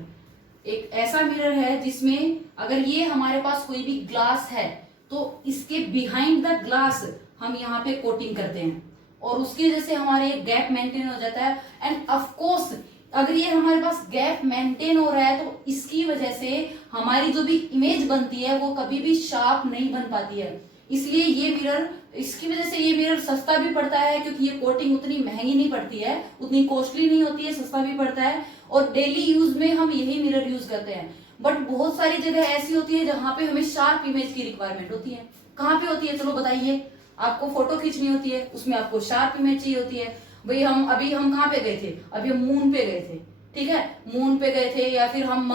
एक ऐसा मिरर है जिसमें अगर ये हमारे पास कोई भी ग्लास है तो इसके बिहाइंड द ग्लास हम यहाँ पे कोटिंग करते हैं, और उसकी वजह से हमारे गैप मेंटेन हो जाता है। एंड ऑफ कोर्स अगर ये हमारे पास गैप मेंटेन हो रहा है तो इसकी वजह से हमारी जो भी इमेज बनती है वो कभी भी शार्प नहीं बन पाती है। इसलिए ये मिरर, इसकी वजह से ये मिरर सस्ता भी पड़ता है, क्योंकि ये कोटिंग उतनी महंगी नहीं पड़ती है, उतनी कॉस्टली नहीं होती है, सस्ता भी पड़ता है, और डेली यूज में हम यही मिरर यूज करते हैं। बट बहुत सारी जगह ऐसी होती है जहां पे हमें शार्प इमेज की रिक्वायरमेंट होती है। कहाँ पे होती है, चलो बताइए। आपको फोटो खींचनी होती है, उसमें आपको शार्प इमेज चाहिए होती है। भाई हम कहाँ पे गए थे, अभी हम मून पे गए थे, ठीक है, मून पे गए थे, या फिर हम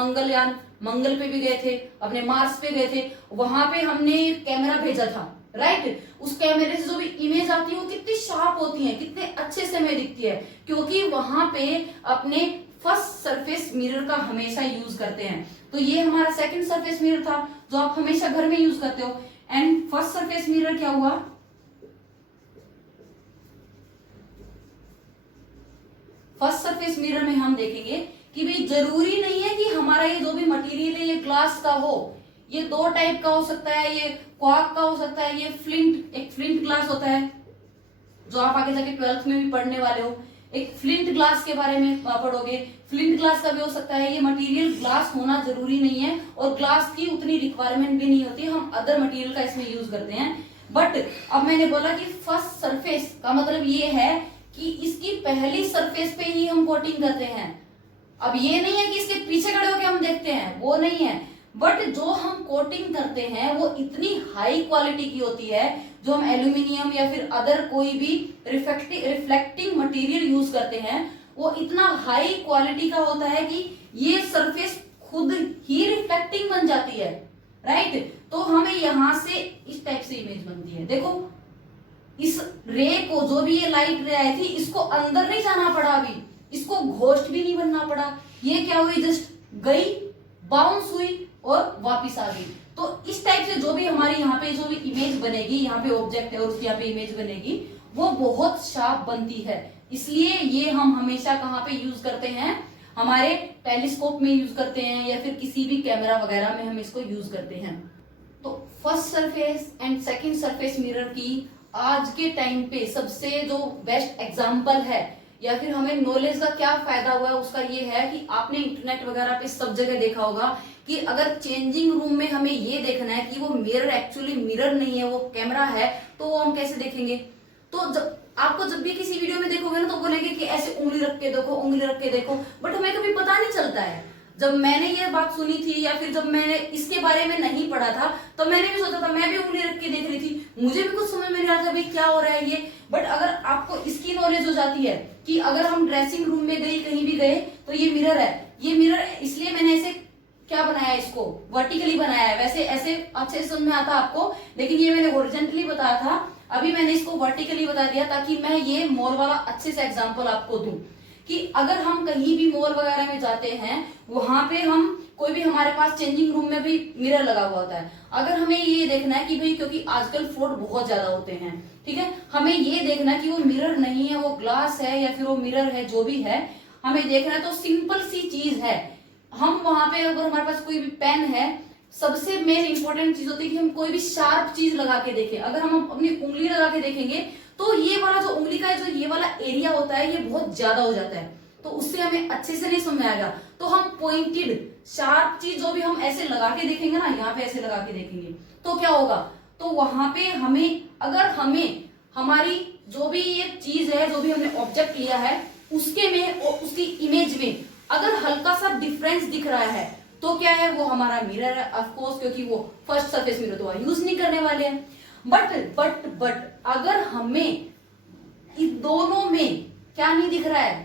मंगल पे भी गए थे, अपने मार्स पे गए थे, वहां पे हमने कैमरा भेजा था, राइट। उस कैमरे से जो भी इमेज आती है वो कितनी शार्प होती है, कितने अच्छे से हमें दिखती है, क्योंकि वहां पे अपने फर्स्ट सरफेस मिरर का हमेशा यूज करते हैं। तो ये हमारा सेकंड सरफेस मिरर था जो आप हमेशा घर में यूज करते हो। एंड फर्स्ट सरफेस मिरर क्या हुआ, फर्स्ट सरफेस मिरर में हम देखेंगे कि भाई जरूरी नहीं है कि हमारा ये जो भी मटेरियल है ये ग्लास का हो, ये दो टाइप का हो सकता है, ये क्वार्क का हो सकता है, ये एक फ्लिंट ग्लास होता है जो आप आगे जाके 12th में भी पढ़ने वाले हो, एक फ्लिंट ग्लास के बारे में पढ़ोगे, फ्लिंट ग्लास का भी हो सकता है। ये मटेरियल ग्लास होना जरूरी नहीं है, और ग्लास की उतनी रिक्वायरमेंट भी नहीं होती, हम अदर मटेरियल का इसमें यूज करते हैं। बट अब मैंने बोला कि फर्स्ट सरफेस का मतलब ये है कि इसकी पहली सरफेस पे ही हम कोटिंग करते हैं। अब ये नहीं है कि इसके पीछे खड़े होकर हम देखते हैं, वो नहीं है, बट जो हम कोटिंग करते हैं वो इतनी हाई क्वालिटी की होती है, जो हम एल्यूमिनियम या फिर अदर कोई भी रिफ्लेक्टिंग मटेरियल यूज करते हैं वो इतना हाई क्वालिटी का होता है कि ये सरफेस खुद ही रिफ्लेक्टिंग बन जाती है, राइट। तो हमें यहां से इस टाइप से इमेज बनती है। देखो इस रे को, जो भी ये लाइट रे आई थी, इसको अंदर नहीं जाना पड़ा, अभी इसको घोस्ट भी नहीं बनना पड़ा, ये क्या हुई, जस्ट गई, बाउंस हुई और वापिस आ गई। तो इस टाइप से जो भी हमारी यहाँ पे जो भी इमेज बनेगी, यहाँ पे ऑब्जेक्ट है और यहाँ पे इमेज बनेगी, वो बहुत शार्प बनती है। इसलिए ये हम हमेशा कहाँ पे यूज करते हैं, हमारे टेलीस्कोप में यूज करते हैं, या फिर किसी भी कैमरा वगैरह में हम इसको यूज करते हैं। तो first surface and second surface mirror की आज के टाइम पे सबसे जो बेस्ट एग्जांपल है, या फिर हमें नॉलेज का क्या फायदा हुआ है उसका ये है कि आपने इंटरनेट वगैरह पे सब जगह देखा होगा कि अगर चेंजिंग रूम में हमें ये देखना है कि वो मिरर एक्चुअली मिरर नहीं है, वो कैमरा है, तो वो हम कैसे देखेंगे। तो जब भी किसी वीडियो में देखोगे ना तो बोलेंगे कि ऐसे उंगली रख के देखो, उंगली रख के देखो, बट हमें कभी पता नहीं चलता है। जब मैंने ये बात सुनी थी या फिर जब मैंने इसके बारे में नहीं पढ़ा था तो मैंने भी सोचा था, मैं भी उंगली रख के देख रही थी, मुझे भी कुछ समझ में नहीं आ रहा था भाई क्या हो रहा है ये। बट अगर आपको इसकी नॉलेज हो जाती है कि अगर हम ड्रेसिंग रूम में गए, कहीं भी गए, तो ये मिरर है, ये मिरर इसलिए मैंने ऐसे क्या बनाया है, इसको वर्टिकली बनाया है। वैसे ऐसे अच्छे से समझ में आता आपको, लेकिन ये मैंने हॉरिजॉन्टली बताया था, अभी मैंने इसको वर्टिकली बता दिया ताकि मैं ये मॉल वाला अच्छे से एग्जांपल आपको दूं कि अगर हम कहीं भी मॉल वगैरह में जाते हैं, वहां पे हम कोई भी, हमारे पास चेंजिंग रूम में भी मिरर लगा हुआ होता है। अगर हमें ये देखना है कि भाई, क्योंकि आजकल फ्रॉड बहुत ज्यादा होते हैं, ठीक है, हमें ये देखना है कि वो मिरर नहीं है, वो ग्लास है या फिर वो मिरर है, जो भी है हमें देखना है, तो सिंपल सी चीज है, हम वहां पे अगर हमारे पास कोई भी पेन है, सबसे मेन इंपॉर्टेंट चीज होती है कि हम कोई भी शार्प चीज लगा के देखें। अगर हम अपनी उंगली लगा के देखेंगे तो ये वाला जो उंगली का जो ये वाला एरिया होता है ये बहुत ज्यादा हो जाता है, तो उससे हमें अच्छे से नहीं समझ में आएगा। तो हम पॉइंटेड शार्प चीज जो भी हम ऐसे लगा के देखेंगे ना, यहाँ पे ऐसे लगा के देखेंगे, तो क्या होगा, तो वहां पे हमें, अगर हमें हमारी जो भी ये चीज है, जो भी हमने ऑब्जेक्ट लिया है, उसके में और उसकी इमेज में अगर हल्का सा डिफरेंस दिख रहा है, तो क्या है, वो हमारा मिरर है ऑफ कोर्स, क्योंकि वो फर्स्ट सरफेस मिरर तो यूज नहीं करने वाले हैं। बट अगर हमें इस दोनों में क्या नहीं दिख रहा है,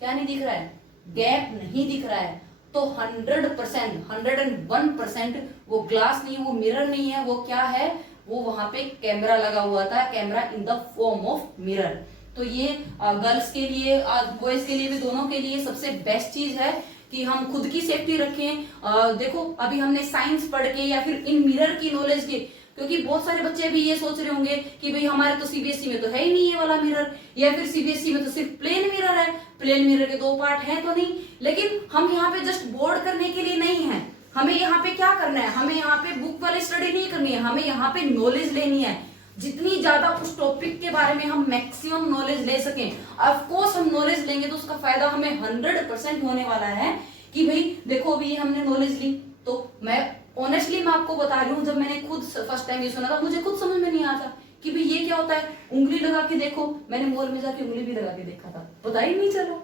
क्या नहीं दिख रहा है, गैप नहीं दिख रहा है, तो 100%, 101% वो ग्लास नहीं, वो मिरर नहीं है, वो क्या है, वो वहां पे कैमरा लगा हुआ था, camera in the form of mirror. तो ये गर्ल्स के लिए, बॉयज के लिए भी, दोनों के लिए सबसे बेस्ट चीज है कि हम खुद की सेफ्टी रखें। देखो अभी हमने साइंस पढ़ के या फिर इन मिरर की नॉलेज के, क्योंकि बहुत सारे बच्चे भी ये सोच रहे होंगे कि भाई हमारे तो सीबीएसई में तो है ही नहीं ये वाला मिरर, या फिर सीबीएसई में तो सिर्फ प्लेन मिरर है, प्लेन मिरर के 2 पार्ट हैं तो नहीं। लेकिन हम यहाँ पे जस्ट बोर्ड करने के लिए नहीं है, हमें यहाँ पे क्या करना है, हमें यहाँ पे बुक वाली स्टडी नहीं करनी है, हमें यहाँ पे नॉलेज लेनी है। जितनी ज्यादा उस टॉपिक के बारे में हम मैक्सिमम नॉलेज ले सकें, ऑफ कोर्स हम नॉलेज लेंगे तो उसका फायदा हमें 100% होने वाला है। कि भाई देखो अभी हमने नॉलेज ली, तो मैं ऑनेस्टली मैं आपको बता रही हूँ, जब मैंने खुद फर्स्ट टाइम ये सुना था मुझे खुद समझ में नहीं आता कि भाई ये क्या होता है। उंगली लगा के देखो, मैंने मॉल में जाके उंगली भी लगा के देखा था, पता ही नहीं चला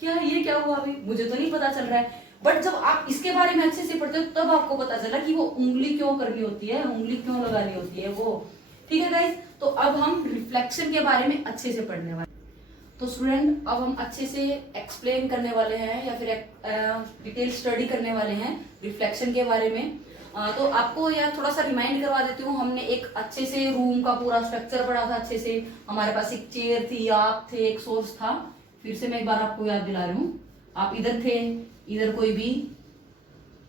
क्या ये क्या हुआ, अभी मुझे तो नहीं पता चल रहा है। बट जब आप इसके बारे में अच्छे से पढ़ते हो तब आपको पता चला कि वो उंगली क्यों करनी होती है, उंगली क्यों लगानी होती है वो। ठीक है गाइस, तो अब हम रिफ्लेक्शन के बारे में अच्छे से पढ़ने वाले। तो स्टूडेंट अब हम अच्छे से एक्सप्लेन करने वाले हैं या फिर डिटेल स्टडी करने वाले हैं रिफ्लेक्शन के बारे में। तो आपको यार थोड़ा सा रिमाइंड करवा देती हूँ, हमने एक अच्छे से रूम का पूरा स्ट्रक्चर पढ़ा था अच्छे से। हमारे पास एक चेयर थी, आप थे, एक सोर्स था। फिर से मैं एक बार आपको याद दिला रही हूँ, आप इधर थे, इधर कोई भी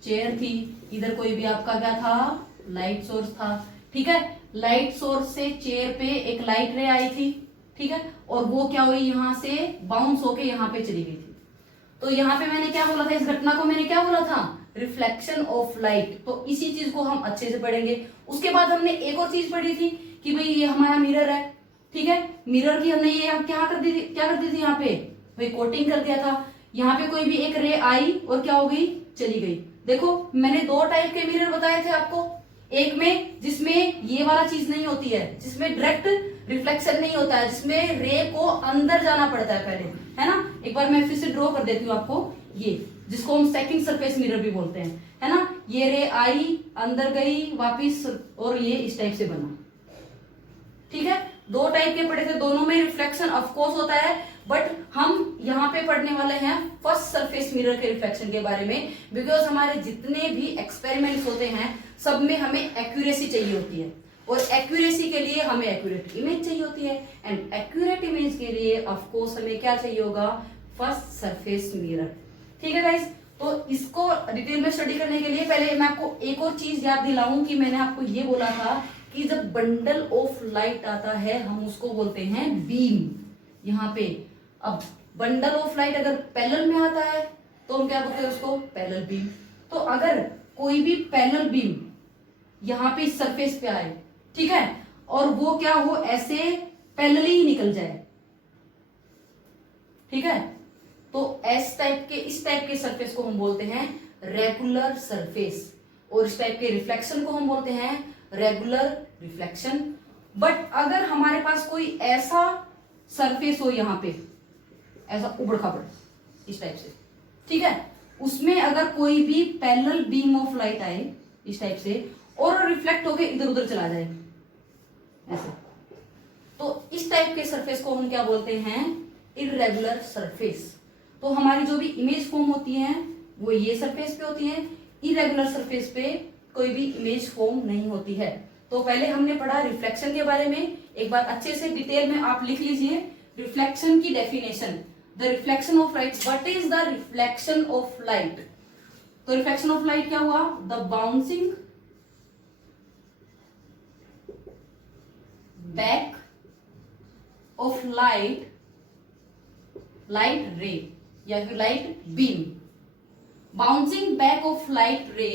चेयर थी, इधर कोई भी आपका क्या था, लाइट सोर्स था। ठीक है, लाइट सोर्स से चेयर पे एक लाइट रे आई थी। ठीक है, और वो क्या हुई, यहाँ से बाउंस होके यहाँ पे चली गई थी। तो यहाँ पे मैंने क्या बोला था, इस घटना को मैंने क्या बोला था, रिफ्लेक्शन ऑफ लाइट। तो इसी चीज को हम अच्छे से पढ़ेंगे। उसके बाद हमने एक और चीज पढ़ी थी कि भाई ये हमारा मिरर है। ठीक है, मिरर की हमने ये क्या कर दी थी यहाँ पे, भाई कोटिंग कर दिया था। यहाँ पे कोई भी एक रे आई और क्या हो गई, चली गई। देखो मैंने दो टाइप के मिरर बताए थे आपको, एक में जिसमें ये वाला चीज नहीं होती है, जिसमें डायरेक्ट रिफ्लेक्शन नहीं होता है, जिसमें रे को अंदर जाना पड़ता है पहले, है ना। एक बार मैं फिर से ड्रॉ कर देती हूँ आपको, ये जिसको हम सेकंड सरफेस मिरर भी बोलते हैं, है ना। ये रे आई, अंदर गई, वापिस, और ये इस टाइप से बना। ठीक है, दो टाइप के पढ़े थे, दोनों में रिफ्लेक्शन ऑफ कोर्स होता है। बट हम यहाँ पे पढ़ने वाले हैं फर्स्ट सरफेस मिरर के रिफ्लेक्शन के बारे में, बिकॉज हमारे जितने भी एक्सपेरिमेंट्स होते हैं सब में हमें एक्यूरेसी चाहिए होती है, और एक्यूरेसी के लिए हमें एक्यूरेट इमेज चाहिए होती है, एंड एक्यूरेट इमेज के लिए ऑफ कोर्स हमें क्या चाहिए होगा, फर्स्ट सरफेस मिरर। ठीक है गाइस, तो इसको डिटेल में स्टडी करने के लिए पहले मैं आपको एक और चीज याद दिलाऊं कि मैंने आपको ये बोला था कि जब बंडल ऑफ लाइट आता है हम उसको बोलते हैं बीम। यहाँ पे अब बंडल ऑफ लाइट अगर पैरेलल में आता है तो हम क्या बोलते हैं उसको, पैरेलल बीम। तो अगर कोई भी पैरेलल बीम यहाँ पे इस सरफेस पे आए, ठीक है, और वो क्या हो, ऐसे पैरेलली ही निकल जाए, ठीक है, तो इस टाइप के सरफेस को हम बोलते हैं रेगुलर सरफेस, और इस टाइप के रिफ्लेक्शन को हम बोलते हैं रेगुलर रिफ्लेक्शन। बट अगर हमारे पास कोई ऐसा सरफेस हो यहाँ पे, ऐसा उबड़ खाबड़ इस टाइप से, ठीक है, उसमें अगर कोई भी पैरेलल बीम ऑफ लाइट आए इस टाइप से और रिफ्लेक्ट होके इधर उधर चला जाए ऐसे, तो इस टाइप के सरफेस को हम क्या बोलते हैं, इररेगुलर सरफेस। तो हमारी जो भी इमेज फॉर्म होती है वो ये सरफेस पे होती है, इररेगुलर सरफेस पे कोई भी इमेज फॉर्म नहीं होती है। तो पहले हमने पढ़ा रिफ्लेक्शन के बारे में, एक बार अच्छे से डिटेल में आप लिख लीजिए रिफ्लेक्शन की definition. The reflection of light, what is the reflection of light. तो रिफ्लेक्शन ऑफ लाइट क्या हुआ, the bouncing back of light रे या फिर light beam, bouncing back of light रे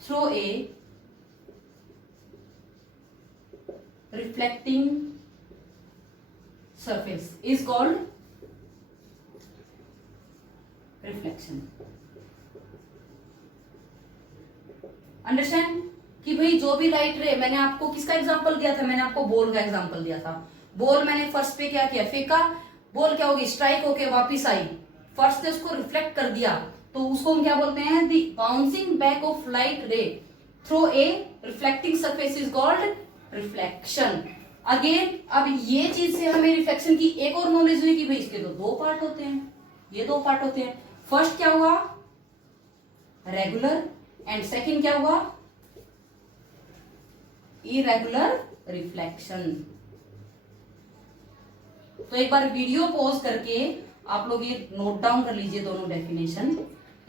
through a reflecting surface is called reflection. Understand कि भाई जो भी लाइट रे, मैंने आपको किसका एग्जांपल दिया था, मैंने आपको बॉल का एग्जांपल दिया था। बॉल मैंने फर्स्ट पे क्या किया, फेंका, बॉल क्या होगी, स्ट्राइक होके वापिस आई, फर्स्ट ने उसको रिफ्लेक्ट कर दिया, तो उसको हम क्या बोलते हैं, the bouncing back of light रे through a reflecting surface is called reflection. Again अब ये चीज से हमें रिफ्लेक्शन की एक और नॉलेज हुई कि भाई इसके तो दो पार्ट होते हैं, ये दो पार्ट होते हैं। फर्स्ट क्या हुआ, रेगुलर, एंड सेकंड क्या हुआ, इरेगुलर रिफ्लेक्शन। तो एक बार वीडियो पॉज करके आप लोग ये नोट डाउन कर लीजिए दोनों डेफिनेशन,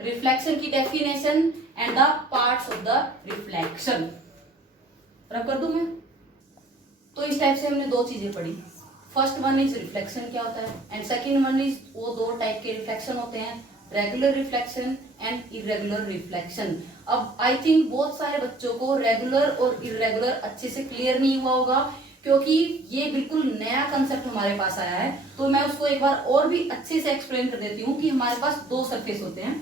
रिफ्लेक्शन की definition and the parts of the reflection. रब कर दूं मैं। तो इस टाइप से हमने दो चीजें पढ़ी, फर्स्ट वन इज रिफ्लेक्शन क्या होता है, एंड सेकंड वन इज वो दो टाइप के रिफ्लेक्शन होते हैं, regular reflection and irregular reflection. अब आई थिंक बहुत सारे बच्चों को रेगुलर और इरेगुलर अच्छे से क्लियर नहीं हुआ होगा, क्योंकि ये बिल्कुल नया कंसेप्ट हमारे पास आया है। तो मैं उसको एक बार और भी अच्छे से एक्सप्लेन कर देती हूँ कि हमारे पास दो सरफेस होते हैं।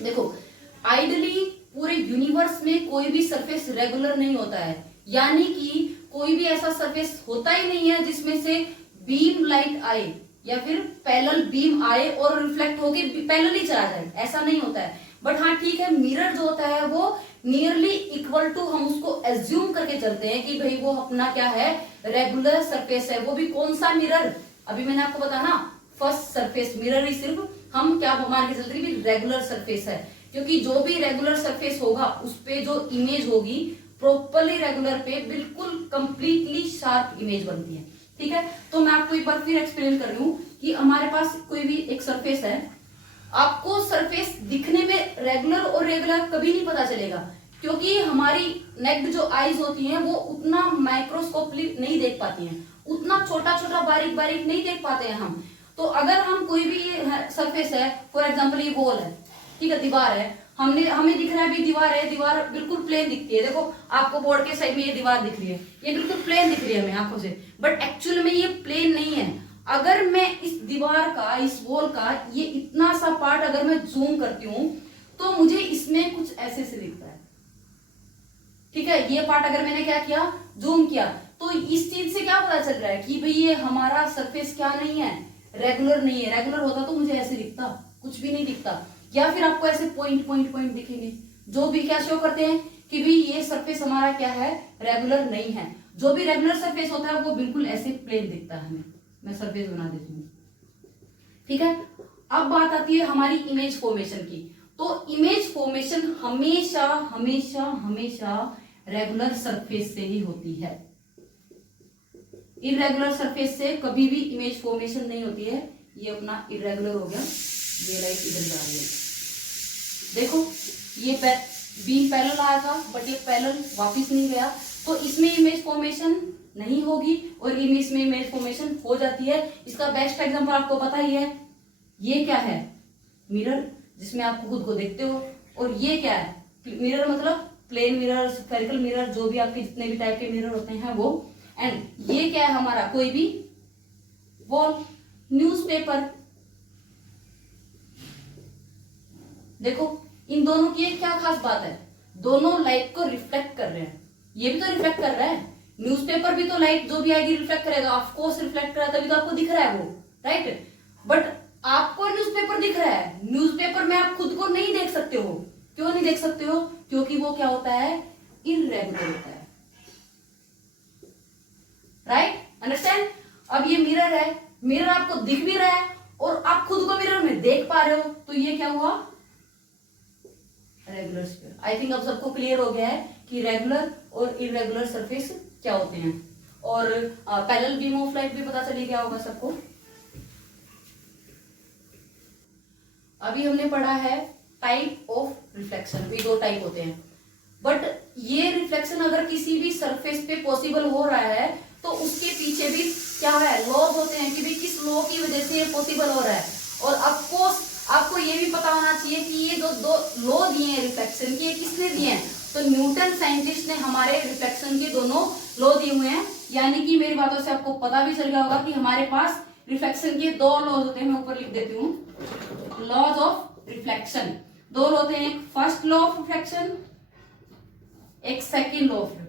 देखो, आइडली पूरे यूनिवर्स में कोई भी सरफेस रेगुलर नहीं होता है, यानी कि कोई भी ऐसा सरफेस होता ही नहीं है जिसमें से बीम लाइट आए या फिर पैरेलल बीम आए और रिफ्लेक्ट होके पैरेलल ही चला जाए, ऐसा नहीं होता है। बट हाँ ठीक है, मिरर जो होता है वो नियरली इक्वल टू, हम उसको एज्यूम करके चलते हैं कि भाई वो अपना क्या है, रेगुलर सरफेस है। वो भी कौन सा मिरर, अभी मैंने आपको बताया ना, फर्स्ट सरफेस मिरर ही सिर्फ हम क्या मान के चलते हैं, रेगुलर सरफेस है। क्योंकि जो भी रेगुलर सरफेस होगा उस पे जो इमेज होगी प्रॉपरली रेगुलर पे बिल्कुल कंप्लीटली शार्प इमेज बनती है। ठीक है, तो मैं आपको एक बार फिर एक्सप्लेन कर रही हूँ कि हमारे पास कोई भी एक सरफेस है, आपको सरफेस दिखने में रेगुलर और रेगुलर कभी नहीं पता चलेगा, क्योंकि हमारी नेक्ड जो आईज होती हैं वो उतना माइक्रोस्कोपली नहीं देख पाती हैं, उतना छोटा छोटा बारीक बारीक नहीं देख पाते हैं हम। तो अगर हम कोई भी ये सरफेस है, फॉर एग्जाम्पल ये वॉल है, ठीक है, दीवार है, हमें दिख रहा है अभी दीवार है, दीवार बिल्कुल प्लेन दिखती है। देखो आपको बोर्ड के साइड में ये दीवार दिख रही है, ये बिल्कुल प्लेन दिख रही है हमें आंखों से, बट एक्चुअल में ये प्लेन नहीं है। अगर मैं इस दीवार का, इस वॉल का ये इतना सा पार्ट अगर मैं जूम करती हूँ तो मुझे इसमें कुछ ऐसे से दिखता है। ठीक है, ये पार्ट अगर मैंने क्या किया, जूम किया, तो इस चीज से क्या पता चल रहा है कि भाई ये हमारा सरफेस क्या नहीं है, रेगुलर नहीं है। रेगुलर होता तो मुझे ऐसे दिखता, कुछ भी नहीं दिखता, या फिर आपको ऐसे पॉइंट पॉइंट पॉइंट दिखेंगे जो भी क्या शो करते हैं कि भाई ये सरफेस हमारा क्या है, रेगुलर नहीं है। जो भी रेगुलर सरफेस होता है वो बिल्कुल ऐसे प्लेन दिखता है हमें। मैं सरफेस बना देती हूँ। ठीक है, अब बात आती है हमारी इमेज फॉर्मेशन की। तो इमेज फॉर्मेशन हमेशा हमेशा हमेशा रेगुलर सरफेस से ही होती है। इरेगुलर सरफेस से कभी भी इमेज फॉर्मेशन नहीं होती है। ये अपना इरेगुलर हो गया, ये लाइट इधर जा रही है। देखो ये बीम पैरेलल आया था बट ये पैरेलल वापस नहीं गया, तो इसमें इमेज फॉर्मेशन नहीं होगी और इमेज में इमेज फॉर्मेशन हो जाती है। इसका बेस्ट एग्जांपल आपको पता ही है, ये क्या है, मिरर, जिसमें आप खुद को देखते हो। और ये क्या है, मिरर मतलब प्लेन मिरर, स्फेरिकल मिरर, जो भी आपके जितने भी टाइप के मिरर होते हैं वो। एंड ये क्या है हमारा, कोई भी वॉल, न्यूज़पेपर। देखो इन दोनों की एक क्या खास बात है, दोनों लाइट को रिफ्लेक्ट कर रहे हैं। ये भी तो रिफ्लेक्ट कर रहा है, न्यूज़पेपर भी तो लाइट जो भी आएगी रिफ्लेक्ट करेगा, ऑफ कोर्स रिफ्लेक्ट कर रहा है, तभी तो आपको दिख रहा है वो, राइट। बट आपको न्यूज़पेपर दिख रहा है, न्यूज़पेपर में आप खुद को नहीं देख सकते हो। क्यों नहीं देख सकते हो, क्योंकि वो क्या होता है, इररेगुलर होता है, राइट, अंडरस्टैंड। अब ये मिरर है, मिरर आपको दिख भी रहा है और आप खुद को मिरर में देख पा रहे हो, तो ये क्या हुआ, रेगुलर स्फीयर। आई थिंक अब सबको क्लियर हो गया है कि रेगुलर और इरेगुलर सरफेस क्या होते हैं। और पैरेलल बीम ऑफ लाइट भी पता चली गया होगा सबको। अभी हमने पढ़ा है टाइप ऑफ रिफ्लेक्शन, भी दो टाइप होते हैं। बट ये रिफ्लेक्शन अगर किसी भी सरफेस पे पॉसिबल हो रहा है तो उसके पीछे भी क्या है, लॉज होते हैं कि भाई किस लॉ की वजह से ये पॉसिबल हो रहा है। और ऑफ कोर्स आपको ये भी पता होना चाहिए कि ये जो दो लॉ दिए हैं रिफ्लेक्शन के, किसने दिए हैं, तो न्यूटन साइंटिस्ट ने हमारे रिफ्लेक्शन के दोनों लॉ दिए हुए हैं। यानी कि मेरी बातों से आपको पता भी चल गया होगा कि हमारे पास रिफ्लेक्शन के दो लॉज होते हैं। मैं ऊपर लिख देती हूँ, लॉज ऑफ रिफ्लेक्शन दो होते हैं, एक फर्स्ट लॉ ऑफ रिफ्लेक्शन, एक सेकेंड लॉ ऑफ रिफ्लेक्शन।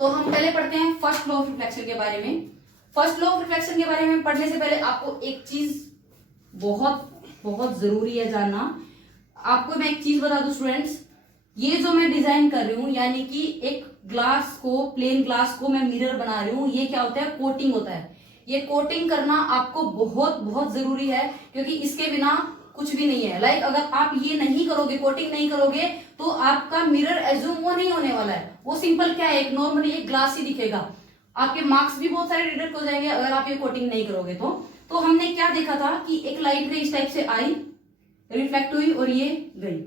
तो हम पहले पढ़ते हैं फर्स्ट लॉ ऑफ रिफ्लेक्शन के बारे में। फर्स्ट लॉ ऑफ रिफ्लेक्शन के बारे में पढ़ने से पहले आपको एक चीज बहुत बहुत जरूरी है जानना। आपको मैं एक चीज बता दूं स्टूडेंट्स, ये जो मैं डिजाइन कर रही हूं, यानी कि एक ग्लास को, प्लेन ग्लास को मैं मिरर बना रही हूं, ये क्या होता है, कोटिंग होता है। ये कोटिंग करना आपको बहुत बहुत जरूरी है, क्योंकि इसके बिना कुछ भी नहीं है। लाइक अगर आप ये नहीं करोगे, कोटिंग नहीं करोगे, तो आपका मिरर एज्यूम वो नहीं होने वाला है। वो सिंपल क्या है, एक नॉर्मली एक ग्लास ही दिखेगा। आपके मार्क्स भी बहुत सारे डिडक्ट हो जाएंगे अगर आप ये कोटिंग नहीं करोगे तो हमने क्या देखा था कि एक लाइट रे इस टाइप से आई, रिफ्लेक्ट हुई और ये गई।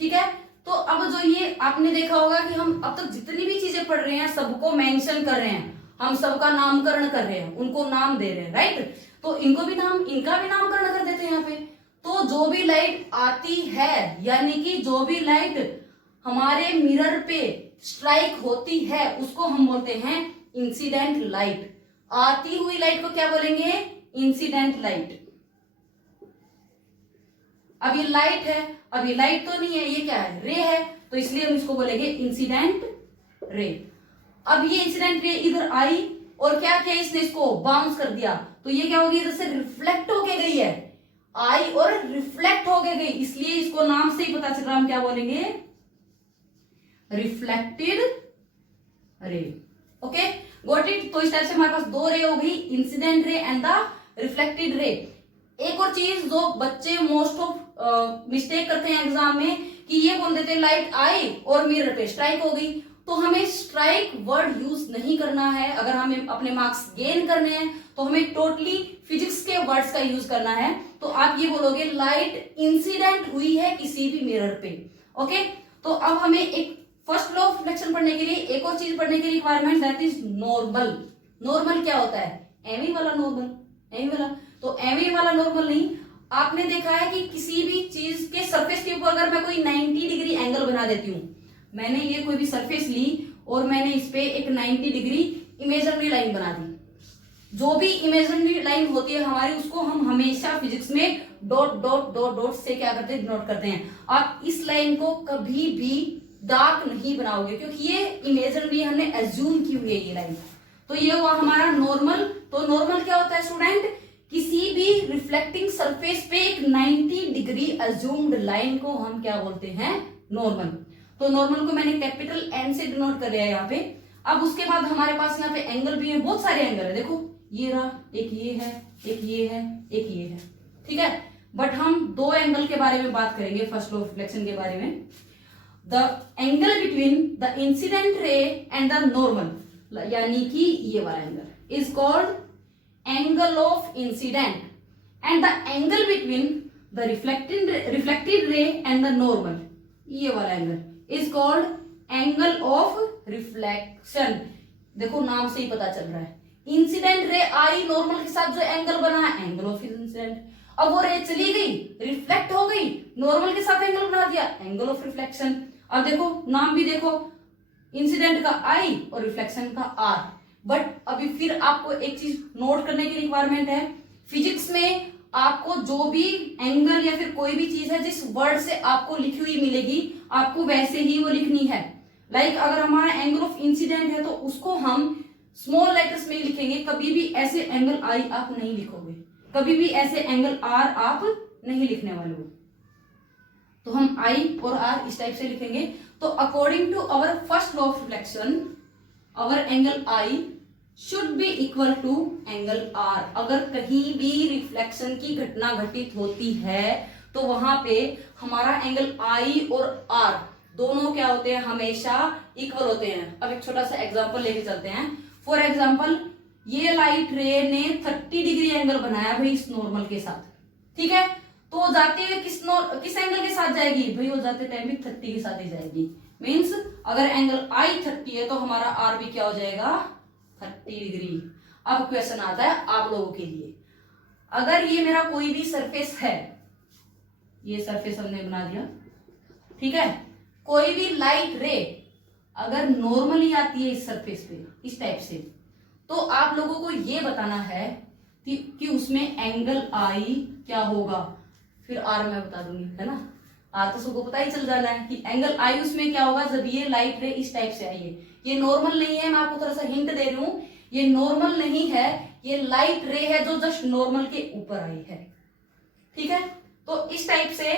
ठीक है, तो अब जो ये आपने देखा होगा कि हम अब तक जितनी भी चीजें पढ़ रहे हैं सबको मेंशन कर रहे हैं, हम सबका नामकरण कर रहे हैं, उनको नाम दे रहे हैं, राइट। तो इनका भी नामकरण कर देते हैं यहाँ पे। तो जो भी लाइट आती है, यानी कि जो भी लाइट हमारे मिरर पे स्ट्राइक होती है, उसको हम बोलते हैं इंसिडेंट लाइट। आती हुई लाइट को क्या बोलेंगे? Incident light. अब ये लाइट है, अब ये लाइट तो नहीं है, ये क्या है? रे है, तो इसलिए हम इसको बोलेंगे इंसिडेंट रे। अब ये इंसिडेंट रे इधर आई और क्या किया इसने? इसको बाउंस कर दिया, तो ये क्या होगी? इधर से रिफ्लेक्ट होके गई है, आई और रिफ्लेक्ट होके गई, इसलिए इसको नाम से ही पता चल रहा, हम क्या बोलेंगे? Reflected ray. Okay, got it? तो इस टाइप से हमारे पास दो रे हो गई, incident ray and the reflected ray. एक और चीज जो बच्चे मोस्ट ऑफ मिस्टेक करते हैं एग्जाम में, कि ये बोल देते हैं लाइट आई और मिरर पे स्ट्राइक हो गई। तो हमें स्ट्राइक वर्ड यूज नहीं करना है। अगर हमें अपने मार्क्स गेन करने हैं तो हमें टोटली फिजिक्स के वर्ड्स का यूज करना है। तो आप ये बोलोगे लाइट इंसिडेंट हुई है किसी भी मिरर पे। ओके, तो अब हमें एक फर्स्ट लॉ ऑफ रिफ्लेक्शन पढ़ने के लिए एक और चीज पढ़ने की requirement, that is normal. Normal क्या होता है? एमी वाला नॉर्मल, एमी वाला। तो एमी वाला नॉर्मल नहीं, आपने देखा है कि किसी भी चीज के सरफेस के ऊपर अगर मैं कोई 90 डिग्री एंगल बना देती हूँ, मैंने ये कोई भी सरफेस ली और मैंने इस पे एक 90 डिग्री इमेजिनरी लाइन बना दी। जो भी इमेजिनरी लाइन होती है हमारी, उसको हम हमेशा फिजिक्स में डॉट डॉट डॉट डॉट से क्या करते हैं? डिनोट करते हैं। आप इस लाइन को कभी भी डार्क नहीं बनाओगे, क्योंकि ये इमेजिनरी हमने एज्यूम की हुई है ये लाइन। तो ये हुआ हमारा नॉर्मल। तो नॉर्मल क्या होता है स्टूडेंट? किसी भी रिफ्लेक्टिंग सरफेस पे एक 90 डिग्री एज्यूम्ड लाइन को हम क्या बोलते हैं? नॉर्मल। तो नॉर्मल को मैंने कैपिटल एन से डिनोट कर लिया यहाँ पे। अब उसके बाद हमारे पास यहाँ पे एंगल भी है, बहुत सारे एंगल है। देखो ये रहा, एक ये है, एक ये है, एक ये है, ठीक है। बट हम दो एंगल के बारे में बात करेंगे फर्स्ट लॉ ऑफ रिफ्लेक्शन के बारे में। The angle between the incident रे एंड द नॉर्मल, यानी कि ये वाला angle is called angle of incident, and the angle between the reflected ray and the normal, ये वाला angle is called angle of reflection। देखो नाम से ही पता चल रहा है, इंसिडेंट रे आई, नॉर्मल के साथ जो एंगल बना है एंगल ऑफ इंसिडेंट। अब वो रे चली गई, रिफ्लेक्ट हो गई, नॉर्मल के साथ एंगल बना दिया, एंगल ऑफ रिफ्लेक्शन। अब देखो नाम भी देखो, इंसिडेंट का आई और रिफ्लेक्शन का आर। बट अभी फिर आपको एक चीज नोट करने की रिक्वायरमेंट है, फिजिक्स में आपको जो भी एंगल या फिर कोई भी चीज है जिस वर्ड से आपको लिखी हुई मिलेगी, आपको वैसे ही वो लिखनी है। लाइक अगर हमारा एंगल ऑफ इंसिडेंट है तो उसको हम स्मॉल लेटर्स में लिखेंगे, कभी भी ऐसे एंगल आई आप नहीं लिखोगे, कभी भी ऐसे एंगल आर आप नहीं लिखने वाले हो। तो हम आई और आर इस टाइप से लिखेंगे। तो according to our first law of reflection, our angle I should be equal to angle R. अगर कहीं भी रिफ्लेक्शन की घटना घटित होती है तो वहां पे हमारा एंगल आई और आर दोनों क्या होते हैं? हमेशा इक्वल होते हैं। अब एक छोटा सा एग्जांपल लेके चलते हैं। फॉर एग्जांपल, ये लाइट रे ने 30 डिग्री एंगल बनाया भाई इस नॉर्मल के साथ, ठीक है। तो जाते हुए किस एंगल के साथ जाएगी भाई? वो जाते टाइम भी 30 के साथ ही जाएगी। मीन्स अगर एंगल आई 30 है तो हमारा आर भी क्या हो जाएगा? 30 डिग्री। अब क्वेश्चन आता है आप लोगों के लिए, अगर ये मेरा कोई भी सरफेस है, ये सरफेस हमने बना दिया, ठीक है, कोई भी लाइट रे अगर नॉर्मली आती है इस सरफेस पे इस टाइप से, तो आप लोगों को ये बताना है कि उसमें एंगल आई क्या होगा। फिर आर मैं बता दूंगी, है ना। आर तो सबको पता ही चल जाना है कि एंगल आई उसमें क्या होगा जब ये लाइट रे इस टाइप से आई है। ये नॉर्मल नहीं है, मैं आपको थोड़ा सा हिंट दे रही हूं, ये नॉर्मल नहीं है, ये लाइट रे है जो जस्ट नॉर्मल के ऊपर आई है, ठीक है। तो इस टाइप से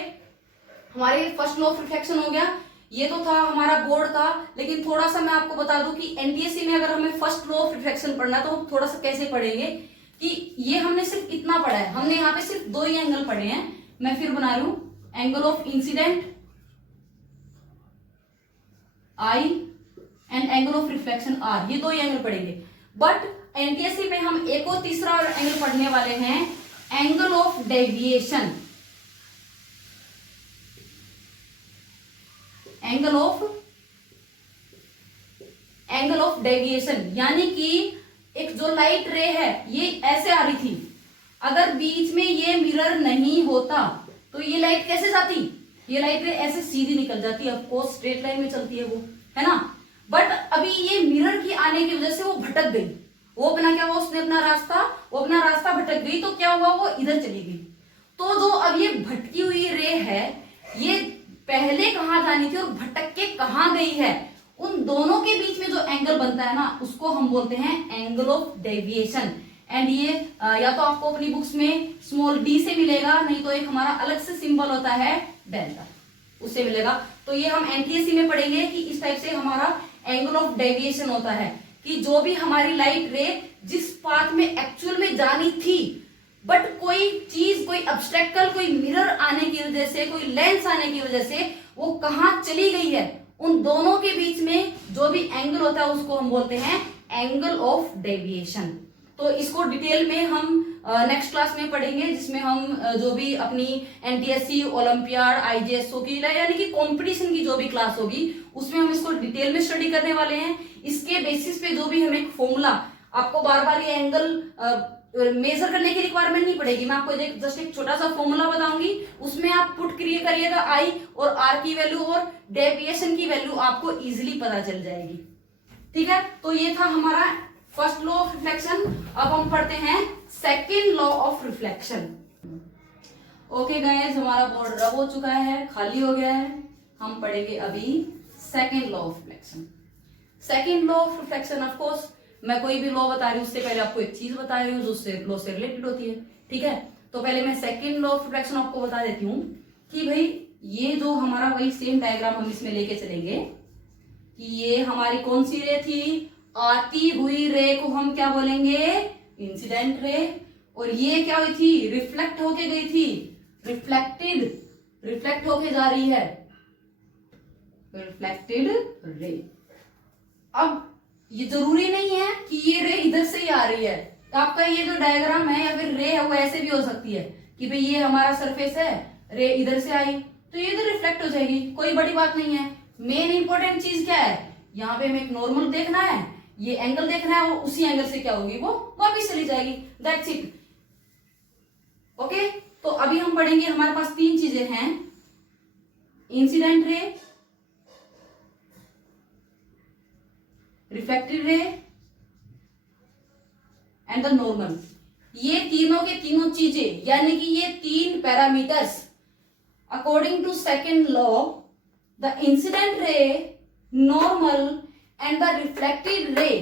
हमारे फर्स्ट लॉ ऑफ रिफ्लेक्शन हो गया। ये तो था हमारा बोर्ड का, लेकिन थोड़ा सा मैं आपको बता दूं कि एनटीएससी में अगर हमें फर्स्ट लॉ ऑफ रिफ्लेक्शन पढ़ना तो हम थोड़ा सा कैसे पढ़ेंगे कि ये हमने सिर्फ इतना पढ़ा है, हमने यहाँ पे सिर्फ दो ही एंगल पढ़े हैं। मैं फिर बना रही हूं, angle of incident I and angle of reflection R, ये दो ही एंगल पढ़ेंगे। बट एनटीएससी में हम एक और तीसरा एंगल पढ़ने वाले हैं, angle of deviation. Angle of deviation यानी कि एक जो लाइट रे है ये ऐसे आ रही थी, अगर बीच में ये मिरर नहीं होता तो ये लाइट कैसे जाती, ये लाइट ऐसे सीधी निकल जाती है, ऑफकोर्स स्ट्रेट लाइन में चलती है वो, है ना। बट अभी ये मिरर की आने की वजह से वो भटक गई, वो अपना क्या हुआ, उसने अपना रास्ता, वो अपना रास्ता भटक गई, तो क्या हुआ, वो इधर चली गई। तो जो अब ये भटकी हुई रे है, ये पहले कहाँ जानी थी और भटक के कहाँ गई है, उन दोनों के बीच में जो एंगल बनता है ना, उसको हम बोलते हैं एंगल ऑफ डेविएशन। एंड ये या तो आपको अपनी बुक्स में स्मॉल डी से मिलेगा, नहीं तो एक हमारा अलग से सिंबल होता है डेल्टा, उससे मिलेगा। तो ये हम एनटीएससी में पढ़ेंगे कि इस टाइप से हमारा एंगल ऑफ डेविएशन होता है, कि जो भी हमारी लाइट रे जिस पाथ में एक्चुअल में जानी थी, बट कोई चीज, कोई ऑब्स्टेकल, कोई मिरर आने की वजह से, कोई लेंस आने की वजह से वो कहाँ चली गई है, उन दोनों के बीच में जो भी एंगल होता है उसको हम बोलते हैं एंगल ऑफ डेविएशन। तो इसको डिटेल में हम नेक्स्ट क्लास में पढ़ेंगे, जिसमें हम जो भी अपनी एनटीएससी, ओलंपियाड, आईजेएसओ की यानी कि कंपटीशन की जो भी क्लास होगी उसमें हम इसको डिटेल में स्टडी करने वाले हैं। इसके बेसिस पे जो भी हमें एक फॉर्मूला, आपको बार बार ये एंगल मेजर करने की रिक्वायरमेंट नहीं पड़ेगी, मैं आपको जस्ट एक छोटा सा फॉर्मूला बताऊंगी, उसमें आप पुट करिएगा आई और आर की वैल्यू और डेविएशन की वैल्यू आपको इजिली पता चल जाएगी। ठीक है, तो ये था हमारा फर्स्ट लॉ ऑफ रिफ्लेक्शन। अब हम पढ़ते हैं second law of reflection. Okay guys, हमारा बोर्ड रब हो चुका है, खाली हो गया है, हम पढ़ेंगे अभी second law of reflection. Second law of reflection, of course मैं कोई भी लॉ बता रही हूँ उससे पहले आपको एक चीज बता रही हूँ जो उससे लॉ से रिलेटेड होती है। ठीक है, तो पहले मैं सेकेंड लॉ ऑफ रिफ्लेक्शन आपको बता देती हूँ कि भाई ये जो हमारा वही सेम डायग्राम हम इसमें लेके चलेंगे कि ये हमारी कौन सी रे थी, आती हुई रे को हम क्या बोलेंगे, इंसिडेंट रे, और ये क्या हुई थी, रिफ्लेक्ट होके गई थी, रिफ्लेक्टेड, रिफ्लेक्ट होके जा रही है, रिफ्लेक्टेड रे। अब ये जरूरी नहीं है कि ये रे इधर से ही आ रही है, आपका ये जो डायग्राम है या फिर रे है वो ऐसे भी हो सकती है कि भाई ये हमारा सरफेस है, रे इधर से आई तो ये इधर रिफ्लेक्ट हो जाएगी, कोई बड़ी बात नहीं है। मेन इंपॉर्टेंट चीज क्या है, यहाँ पे हमें एक नॉर्मल देखना है, ये एंगल देखना है, और उसी एंगल से क्या होगी, वो वापस चली जाएगी, दैट्स इट। ओके, तो अभी हम पढ़ेंगे, हमारे पास तीन चीजें हैं, incident ray, reflected ray and the normal. ये तीनों के तीनों चीजें यानी कि ये तीन parameters according to second law, the incident ray, normal and the reflected ray,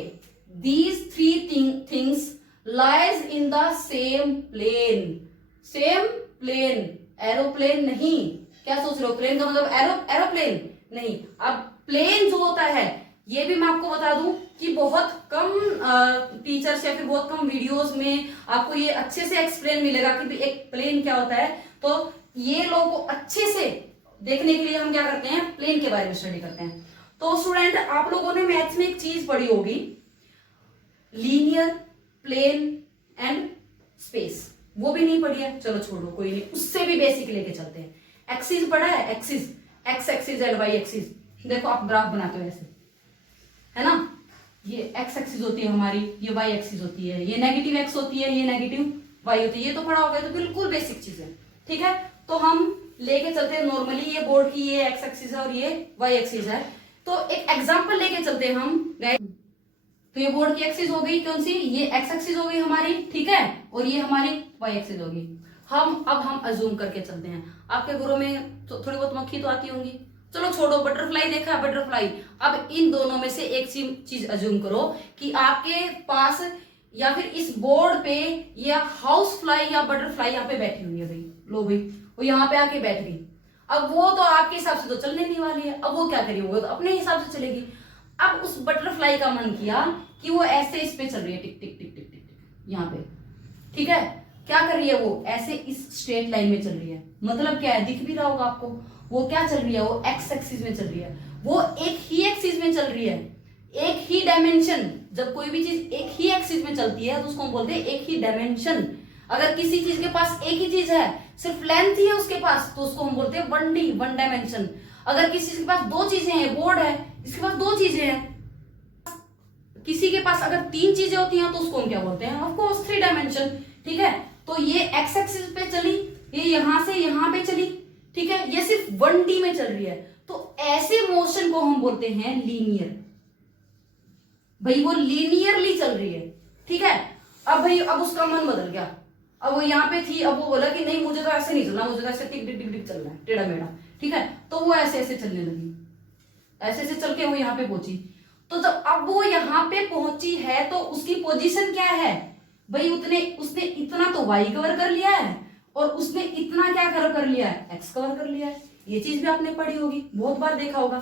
these three things lies in the same plane, same plane, aeroplane नहीं, क्या सोच रहे हो, प्लेन का मतलब एरोप्लेन नहीं। अब प्लेन जो होता है, ये भी मैं आपको बता दूं कि बहुत कम टीचर्स या फिर बहुत कम वीडियोस में आपको ये अच्छे से एक्सप्लेन मिलेगा कि एक प्लेन क्या होता है। तो ये लोगों को अच्छे से देखने के लिए हम क्या करते हैं, प्लेन के बारे में स्टडी करते हैं। तो स्टूडेंट, आप लोगों ने मैथ्स में एक चीज पढ़ी होगी, लीनियर, प्लेन एंड स्पेस, वो भी नहीं पढ़ी है, चलो छोड़ो कोई नहीं, उससे भी बेसिक लेके चलते हैं। एक्सिस पढ़ा है, axis, X axis and Y axis, देखो आप ग्राफ बनाते हो ऐसे, है ना, ये एक्स एक्सिस होती है हमारी, ये वाई एक्सिस होती है, ये नेगेटिव एक्स होती है, ये नेगेटिव वाई होती है, ये तो पढ़ा होगा, तो बिल्कुल बेसिक चीज है। ठीक है, तो हम लेके चलते हैं नॉर्मली, ये बोर्ड की ये एक्स एक्सिस है और ये वाई एक्सिस है। तो एक एग्जांपल लेके चलते हैं हम, तो ये बोर्ड की एक्सिस हो गई कौन सी, ये एक्स एक्सिस हो गई हमारी, ठीक है, और ये हमारी वाई एक्सिस होगी। हम अज्यूम करके चलते हैं, आपके घरों में तो थोड़ी बहुत मक्खी तो आती होंगी, चलो छोड़ो, बटरफ्लाई देखा, बटरफ्लाई। अब इन दोनों में से एक चीज अज्यूम करो कि आपके पास या फिर इस बोर्ड पे या हाउस फ्लाई या बटरफ्लाई यहाँ पे बैठी हुई है, भाई लो भाई वो यहाँ पे आके बैठ गई। अब वो तो आपके हिसाब से तो चलने नहीं वाली है, अब वो क्या करेगी, वो तो अपने हिसाब से चलेगी। अब उस बटरफ्लाई का मन किया कि वो ऐसे इस पे चल रही है, टिक टिक टिक टिक टिक टिक यहाँ पे, ठीक है, क्या कर रही है वो, ऐसे इस स्ट्रेट लाइन में चल रही है, मतलब क्या है, दिख भी रहा होगा आपको, वो क्या चल रही है, वो एक्स एक्सिस में चल रही है, वो एक ही एक्सिस में चल रही है, एक ही डायमेंशन। जब कोई भी चीज एक ही एक्सिस में चलती है तो उसको हम बोलते हैं एक ही डायमेंशन। अगर किसी चीज के पास एक ही चीज है, सिर्फ लेंथ ही है उसके पास, तो उसको हम बोलते हैं 1D, 1 डायमेंशन। अगर किसी के पास दो चीजें हैं, बोर्ड है, इसके पास दो चीजें हैं, किसी के पास अगर तीन चीजें होती हैं तो उसको हम क्या बोलते हैं, ऑफ कोर्स 3 डायमेंशन। ठीक है, तो ये एक्स एक्सिस पे चली, ये यहां से यहां पे चली, ठीक है, ये सिर्फ 1D में चल रही है, तो ऐसे मोशन को हम बोलते हैं लीनियर। भाई वो लीनियरली चल रही है, ठीक है। अब भाई अब उसका मन बदल गया, अब वो यहाँ पे थी, अब वो बोला कि नहीं मुझे तो ऐसे नहीं चलना, मुझे तो ऐसे टिक टिक टिक टिक चलना है, टेढ़ा मेढ़ा, ठीक है। तो वो ऐसे ऐसे चलने लगी, ऐसे ऐसे चल के वो यहाँ पे पहुंची। तो जब अब वो यहाँ पे पहुंची है तो उसकी पोजीशन क्या है भाई, उसने इतना तो वाई कवर कर लिया है और उसने इतना क्या कर लिया है, एक्स कवर कर लिया है। ये चीज भी आपने पढ़ी होगी, बहुत बार देखा होगा।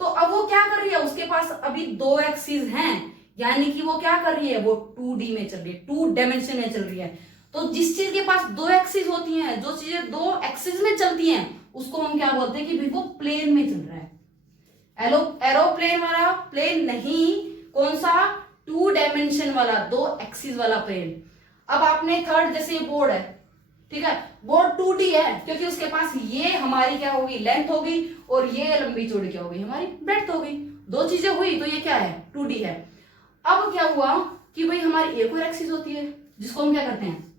तो अब वो क्या कर रही है, उसके पास अभी 2 एक्सिस हैं, यानी कि वो क्या कर रही है, वो 2D में चल रही है, 2 डायमेंशन में चल रही है। तो जिस चीज के पास 2 एक्सिस होती हैं, जो चीजें 2 एक्सिस में चलती हैं, उसको हम क्या बोलते हैं कि भाई वो प्लेन में चल रहा है। एरोप्लेन वाला प्लेन नहीं, कौन सा, 2 डायमेंशन वाला, 2 एक्सिस वाला प्लेन। अब आपने थर्ड, जैसे ये बोर्ड है, ठीक है, बोर्ड 2D है क्योंकि उसके पास ये हमारी क्या होगी, लेंथ होगी, और ये लंबी चौड़ी क्या होगी, हमारी ब्रेड्थ होगी। 2 चीजें हुई तो ये क्या है, 2D है। अब क्या हुआ कि भाई हमारी एक और एक्सिस होती है जिसको हम क्या करते हैं,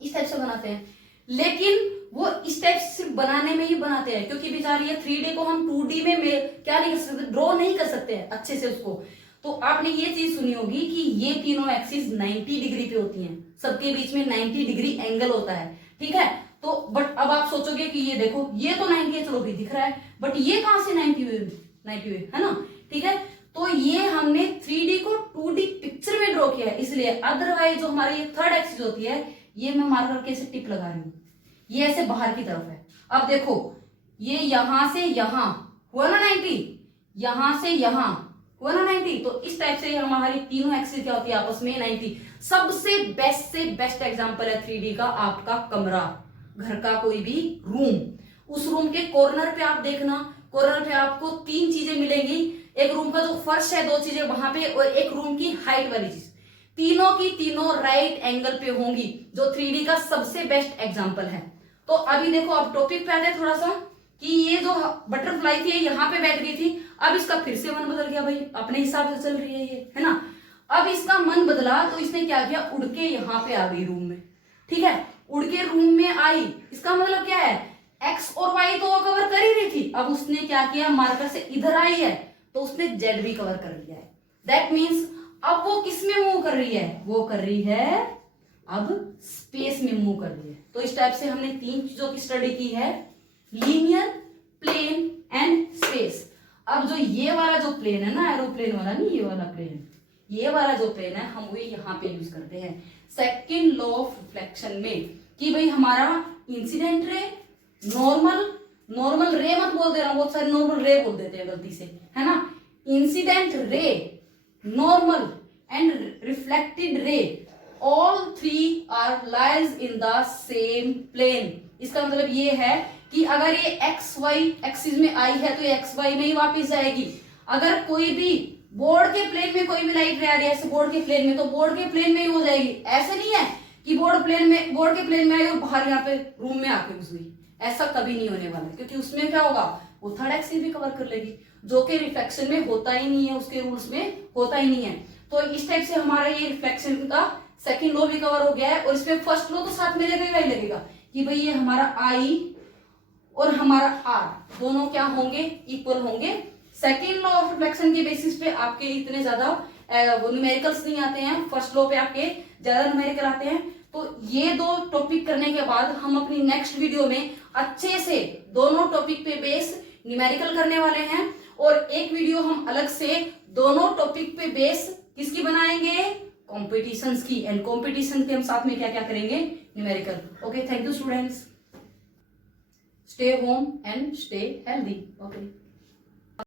इस टाइप से बनाते हैं, लेकिन वो इस टाइप से सिर्फ बनाने में ही बनाते हैं, क्योंकि बेचारी ये 3D को हम 2D में क्या नहीं कर सकते, ड्रॉ नहीं कर सकते हैं अच्छे से उसको। तो आपने ये चीज सुनी होगी कि ये तीनों एक्सिस 90 डिग्री पे होती हैं, सबके बीच में 90 डिग्री एंगल होता है, ठीक है। तो बट अब आप सोचोगे कि ये देखो, ये तो 90 है, चलो भी दिख रहा है, बट ये कहां से 90 हुए, है ना, ठीक है। तो ये हमने 3D को 2D पिक्चर में ड्रॉ किया है, इसलिए। अदरवाइज जो हमारी थर्ड एक्सिस होती है, ये मैं मार्कर के ऐसे टिप लगा रही हूं, ये ऐसे बाहर की तरफ है। अब देखो, ये यहां से यहां हुआ ना 90, यहां से यहां हुआ ना 90, तो इस टाइप से हमारी तीनों एक्सिस क्या होती है, आपस में 90। सबसे बेस्ट एग्जांपल है 3D का आपका कमरा, घर का कोई भी रूम। उस रूम के कॉर्नर पे आप देखना, कॉर्नर पे आपको 3 चीजें मिलेंगी, एक रूम का जो फर्श है 2 चीजें वहां पे, और एक रूम की हाइट वाली चीज, तीनों की तीनों राइट एंगल पे होंगी, जो 3D का सबसे बेस्ट एग्जांपल है। तो अभी देखो, अब टॉपिक पे आते हैं थोड़ा सा, कि ये जो बटरफ्लाई थी यहाँ पे बैठ गई थी, अब इसका फिर से मन बदल गया, भाई अपने हिसाब से चल रही है ये, है ना। अब इसका मन बदला तो इसने क्या किया, उड़ के यहाँ पे आ गई रूम में, ठीक है, उड़ के रूम में आई। इसका मतलब क्या है, एक्स और वाई तो वो कवर कर ही रही थी, अब उसने क्या किया, मार्कर से इधर आई है तो उसने जेड भी कवर कर लिया है। दैट मीन्स अब वो किस में मूव कर रही है, वो कर रही है अब स्पेस में मूव कर रही है। तो इस टाइप से हमने 3 चीजों की स्टडी की है, लीनियर, प्लेन एंड स्पेस। अब जो ये वाला जो प्लेन है ना, एरोप्लेन वाला नहीं, ये वाला प्लेन, ये वाला जो प्लेन है, हम वही यहाँ पे यूज करते हैं सेकंड लॉ ऑफ रिफ्लेक्शन में, कि भाई हमारा इंसिडेंट रे, नॉर्मल रे मत बोल दे रहा हूं, बहुत सारे नॉर्मल रे बोल देते हैं गलती से, है ना। Incident ray, normal and reflected ray, all 3 are lies in the same plane. इसका मतलब ये है कि अगर ये एक्स वाई एक्सिस में आई है तो ये एक्स वाई में ही वापस जाएगी। अगर कोई भी बोर्ड के प्लेन में कोई भी लाइट रे आ रही है ऐसे बोर्ड के प्लेन में, तो बोर्ड के प्लेन में ही हो जाएगी। ऐसे नहीं है कि बोर्ड के प्लेन में आई और बाहर यहाँ पे रूम में आके घुस गई, ऐसा कभी नहीं होने वाला, क्योंकि उसमें क्या होगा, वो थर्ड एक्सिस भी कवर कर लेगी, जो कि रिफ्लेक्शन में होता ही नहीं है, उसके रूल्स में होता ही नहीं है। तो इस टाइप से हमारा ये रिफ्लेक्शन का सेकंड लॉ भी कवर हो गया है, और इसमें फर्स्ट लॉ तो साथ में लगेगा ही लगेगा कि भाई ये हमारा आई और हमारा आर दोनों क्या होंगे, इक्वल होंगे। सेकंड लॉ ऑफ रिफ्लेक्शन के बेसिस पे आपके इतने ज्यादा वो न्यूमेरिकल्स नहीं आते हैं, फर्स्ट लॉ पे आपके ज्यादा न्यूमेरिकल आते हैं। तो ये 2 टॉपिक करने के बाद हम अपनी नेक्स्ट वीडियो में अच्छे से दोनों टॉपिक पे बेस न्यूमेरिकल करने वाले हैं, और एक वीडियो हम अलग से दोनों टॉपिक पे बेस किसकी बनाएंगे, कॉम्पिटिशंस की, एंड कॉम्पिटिशन के हम साथ में क्या क्या करेंगे, numerical. Okay, thank you students, stay home and stay healthy. Okay.